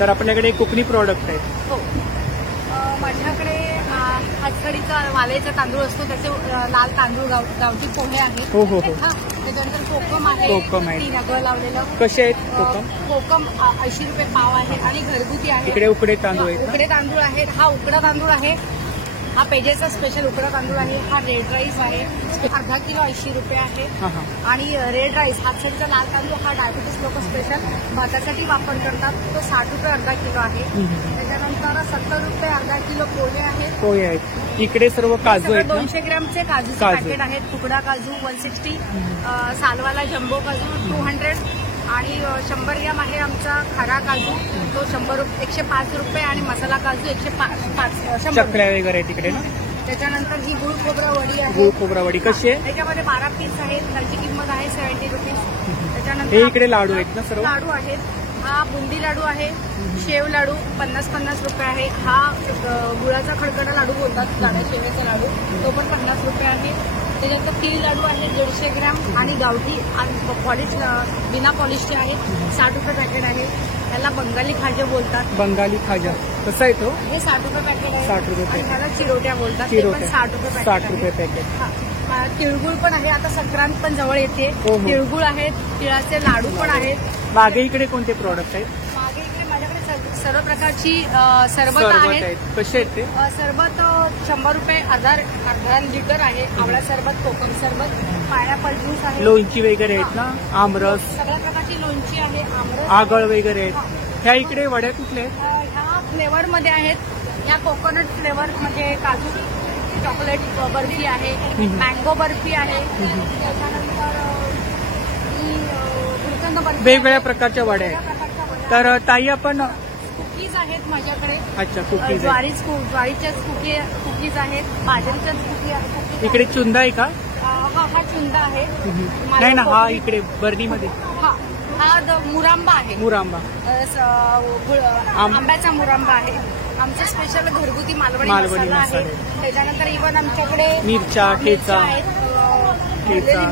तर आपल्याकडे कोकणी प्रॉडक्ट आहेत. हो. माझ्याकडे हातसडीचा वालेचा तांदूळ असतो, त्याचे लाल तांदूळ गावठी पोहे आहेत. हो, हो, हो. त्याच्यानंतर कोकम आहे, कोकम आहे. 3 अगं लावलेलं. कसे आहेत कोकम? कोकम 80 रुपये पाव आहे आणि घरगुती आहे. इकडे उकडे तांदूळ आहेत. उकडे तांदूळ आहेत. हा उकडा तांदूळ आहे, हा पेजेचा स्पेशल उकडा तांदूळ आहे. हा रेड राईस आहे, अर्धा किलो 80 रुपये आहे. आणि रेड राईस हातसडीचा लाल तांदूळ हा डायबिटीस लोक स्पेशल भातासाठी वापर करतात, तो 60 रुपये अर्धा किलो आहे. त्याच्यानंतर 70 रुपये अर्धा किलो पोहे आहेत. पोहे आहेत. इकडे सर्व काजू आहेत. 200 ग्रॅमचे काजूचे पॅकेट आहेत. तुकडा काजू 160, सालवाला जम्बो काजू 200 आणि 100 ग्रॅम आहे आमचा खरा काजू, तो 105 रुपये आणि मसाला काजू 105. चकल्या वगैरे आहे तिकडे ना. त्याच्यानंतर ही गुळ खोबरा वडी आहे. गुळ खोबरा वडी कशी आहे? त्याच्यामध्ये 12 पीस आहेत, त्याची किंमत आहे 70 रुपीज. हे त्याच्यानंतर इकडे लाडू आहेत ना सर्व? लाडू आहेत. हा बुंदी लाडू आहे, शेव लाडू 50 रुपये आहे. हा गुळाचा खडखडा लाडू बोलतात, जाड्या शेवेचा लाडू, तो पण 50 रुपये आहे. त्याच्यानंतर तीळ लाडू आहे 150 ग्रॅम आणि गावठी पॉलिश बिना पॉलिशचे आहेत, 60 रुपये पॅकेट आहे. त्याला बंगाली खाजा बोलतात. बंगाली खाजा कसा आहे तो? हे 60 रुपये पॅकेट आहे. 60 रुपये आणि त्याला चिरोट्या बोलतात, ते पण 60 रुपये पॅकेट. 60 रुपये पॅकेट. हा, तिळगुळ पण आहे. आता संक्रांत पण जवळ येते. हो, हो. तिळगुळ आहेत, तिळाचे लाडू पण आहेत. मागे इकडे कोणते प्रॉडक्ट आहेत? मागे इकडे माझ्याकडे सर्व प्रकारची सरबत सरबत आहेत. आहेत. कसे आहेत ते? सरबत 100 रुपये अर्धा लिटर आहे. आवळा सरबत, कोकम सरबत, पायनॅपल ज्यूस आहे. लोणची वगैरे आहेत ना, आमरस, सगळ्या प्रकारची लोणची आहे, आमरस, आगळ वगैरे आहेत. ह्या इकडे वड्या कुठल्या आहेत? ह्या फ्लेवर मध्ये आहेत. ह्या कोकोनट फ्लेवर म्हणजे काजू चॉकलेट बर्फी आहे, मँगो बर्फी आहे. त्याच्यानंतर ही गुलकंद बर्फी. वेगवेगळ्या प्रकारच्या वड्या आहेत. तर ताई आपण कुकीज आहेत माझ्याकडे. अच्छा, कुकीज आहेत. ज्वारीच्याच कुकीज आहेत, बाजरीच्याच कुकीज. इकडे चुंदा आहे का? हा चुंदा आहे. नाही ना, हा इकडे बर्नीमध्ये. हा मुरांबा आहे. मुरांबा, आंब्याचा मुरांबा आहे. आमचं स्पेशल घरगुती मालवणी मसाला आहे. त्याच्यानंतर इव्हन आमच्याकडे मिरच्या, ठेचा,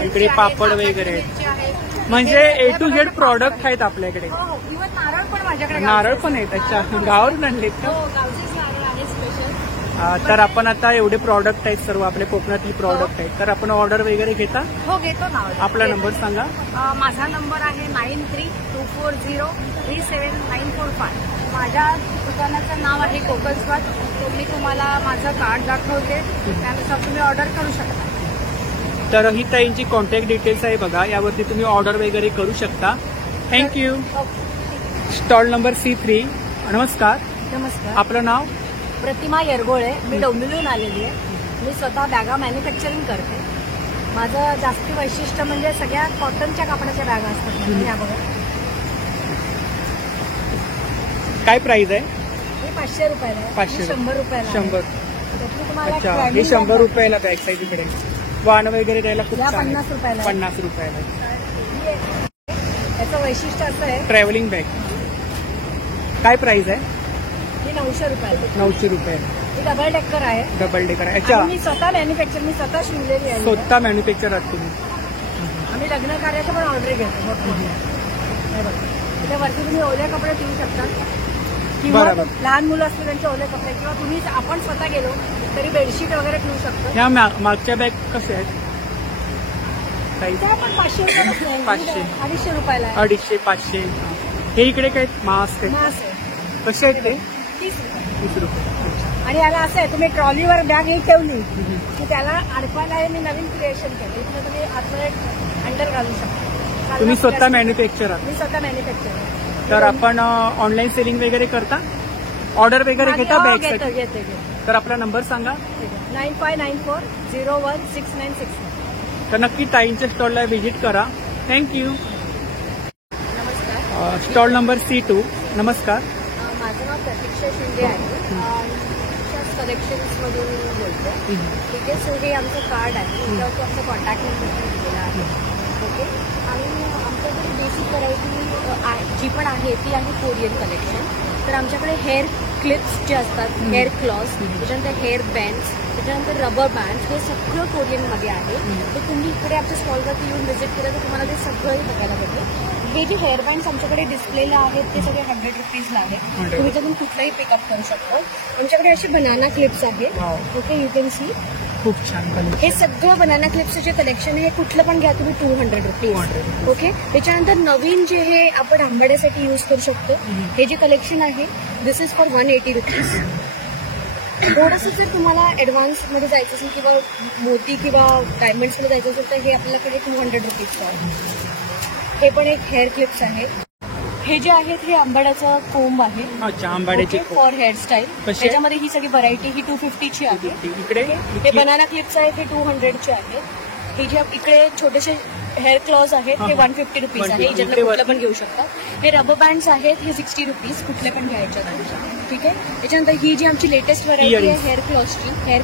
इकडे पापड वगैरे आहेत. म्हणजे ए टू झेड प्रॉडक्ट आहेत आपल्याकडे. इव्हन नारळ पण माझ्याकडे. नारळ पण आहेत. अच्छा, गावावरून आणलेत का? गावचेच नारळ आहे स्पेशल. तर आपण आता एवढे प्रॉडक्ट आहेत सर्व आपले कोकणातली प्रॉडक्ट आहेत, तर आपण ऑर्डर वगैरे घेता? हो, घेतो ना. आपला नंबर सांगा. माझा नंबर आहे 9324037945. माझ्या दुकानाचं नाव आहे कोकण स्वाद. मी तुम्हाला माझं कार्ड दाखवते, त्यानुसार तुम्ही ऑर्डर करू शकता. तर ही ताईंची कॉन्टॅक्ट डिटेल्स आहे बघा, यावरती तुम्ही ऑर्डर वगैरे करू शकता. थँक्यू. Stall number C3. नमस्कार. नमस्कार. आपलं नाव? प्रतिमा येरगोळे. मी डोंबिवलीहून आलेली आहे. मी स्वतः बॅगा मॅन्युफॅक्चरिंग करते. माझं जास्ती वैशिष्ट्य म्हणजे सगळ्या कॉटनच्या कापडाच्या बॅगा असतात. ह्या बघा. काय प्राइस आहे? हे 500 रुपयाला आहे. 500. 100 रुपयाला. 100. त्यातली तुम्हाला अच्छा, हे traveling 100 bag रुपयाला बॅग आहे. तिकडे वाहन वगैरे द्यायला खूप या छान आहे. 50 रुपयाला. 50 रुपयाला. याचं वैशिष्ट्य असं आहे, ट्रॅव्हलिंग बॅग काय प्राइस आहे? ही 900 रुपयाला. 900 रुपये. ही डबल डेकर आहे. डबल डेकर आहे. अच्छा, मी स्वतः मॅन्युफॅक्चर, मी स्वतः शिवलेली आहे. स्वतः मॅन्युफॅक्चर आहात तुम्ही? आम्ही लग्न कार्याचं पण ऑर्डर घेतो. हे बघा, त्यावरती तुम्ही ओले कपडे ठेवू शकता किंवा बरोबर. लहान मुलं असतील त्यांचे ओले कपडे, किंवा तुम्ही आपण स्वतः गेलो तरी बेडशीट वगैरे ठेवू शकतो. ह्या मागच्या बॅग कशा आहेत? त्या पण 500 रुपये. 500. 250 रुपयाला आहे. 250, 500. हे इकडे काय मास्क आहे? मास आहे. कसे आहेत ते? 30 रुपये. 30 रुपये. आणि याला असं आहे, तुम्ही ट्रॉलीवर बॅग ही ठेवली की त्याला अडकवायला आहे. मी नवीन क्रिएशन केलं. इथलं तुम्ही आतमध्ये अंडर घालू शकता. तुम्ही स्वतः मॅन्युफॅक्चर आहात? मी स्वतः मॅन्युफॅक्चर. तर आपण ऑनलाईन सेलिंग वगैरे करता? ऑर्डर वगैरे घेता बॅग? घेते. तर आपला नंबर सांगा. 9594016969. तर नक्की ताईंच्या स्टॉलला व्हिजिट करा. थँक्यू. नमस्कार. Stall number C2. नमस्कार. माझं नाव प्रतीक्षा शिंदे आहे. कलेक्शन्समधून बोलतो. ठीक आहे. सो हे आमचं कार्ड आहे, त्यावरती आमचं कॉन्टॅक्ट नंबर दिलेला आहे. ओके. आणि आमच्याकडे बेसिक व्हरायटी जी पण आहे ती आहे कोरियन कलेक्शन. तर आमच्याकडे हेअर क्लिप्स जे असतात, हेअर क्लॉथ्स, त्याच्यानंतर हेअर बँड्स, त्याच्यानंतर रबर बँड्स, हे सगळं कोरियनमध्ये आहे. तर तुम्ही इकडे आमच्या स्टॉलवरती येऊन व्हिजिट केलं तर तुम्हाला ते सगळंही बघायला भेटेल. हे जे हेअर बँड्स आमच्याकडे डिस्प्लेला आहेत ते सगळे 100 रुपीजला आहेत. तुम्ही त्यातून कुठलाही पिकअप करू शकतो. आमच्याकडे असे बनाना क्लिप्स आहेत. Okay, you can see. खूप छान कलेक्शन. हे सगळं बनाना क्लिप्सचं जे कलेक्शन आहे हे कुठलं पण घ्या तुम्ही 200 रुपीज. ओके, त्याच्यानंतर नवीन जे हे आपण आंबाड्यासाठी यूज करू शकतो हे जे कलेक्शन आहे दिस इज फॉर 180 रुपीज. थोडंसं जर तुम्हाला ॲडव्हान्समध्ये जायचं असेल किंवा मोती किंवा डायमंड्समध्ये जायचं असेल तर हे आपल्याकडे 200 रुपीजचं आहे. हे पण एक हेअर क्लिप्स आहे. हे जे आहेत हे आंबाड्याचं कोंब आहे. अच्छा, आंबाड्याचे फॉर हेअरस्टाईल. त्याच्यामध्ये ही सगळी व्हरायटी ही 250ची आहे. इकडे हे बनाना क्लिप्स आहेत हे 200चे आहेत. हे जे इकडे छोटेसे हेअर क्लॉज आहेत हे 150 रुपीज आहे. याच्यातलं कुठलं पण घेऊ शकता. हे रबर बँड्स आहेत हे 60 रुपीज, कुठले पण घ्यायचे. ठीक आहे. त्याच्यानंतर ही जी आमची लेटेस्ट व्हरायटी आहे हेअर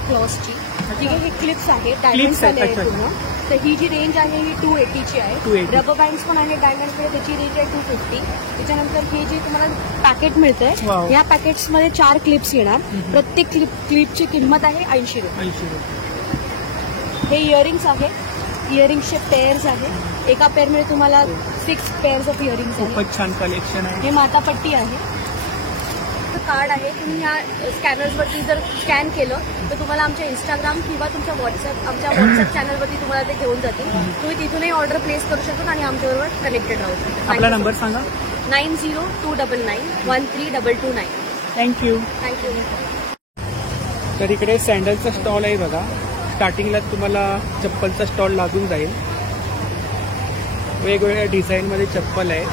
क्लॉजची. ठीक आहे. हे क्लिप्स आहेत डायमंड्स आले आहेत पूर्ण. तर ही जी रेंज आहे ही 280ची आहे. रबर बँड्स पण आहे डायमंड्समध्ये, त्याची रेंज आहे 250. त्याच्यानंतर हे जे तुम्हाला पॅकेट मिळतंय या पॅकेट्समध्ये 4 क्लिप्स येणार. प्रत्येक क्लिपची किंमत आहे 80 रुपये. हे इयरिंग्स आहे. इयरिंग्सचे पेअर्स आहे. एका पेअरमध्ये तुम्हाला 6 पेअर्स ऑफ इयरिंग्स आहेत. खूपच छान कलेक्शन आहे. हे मातापट्टी आहे. कार्ड आहे. तुम्ही ह्या स्कॅनर्सवरती जर स्कॅन केलं तर तुम्हाला आमच्या इंस्टाग्राम किंवा तुमच्या आमच्या व्हॉट्सअप चॅनलवरती तुम्हाला ते घेऊन जातील. तुम्ही तिथूनही ऑर्डर प्लेस करू शकता आणि आमच्याबरोबर कनेक्टेड राहू शकता. आपला नंबर सांगा. 90299229. थँक्यू. तर इकडे सँडलचा स्टॉल आहे बघा. स्टार्टिंगला तुम्हाला चप्पलचा स्टॉल लागून जाईल. वेगवेगळ्या डिझाईनमध्ये चप्पल आहे.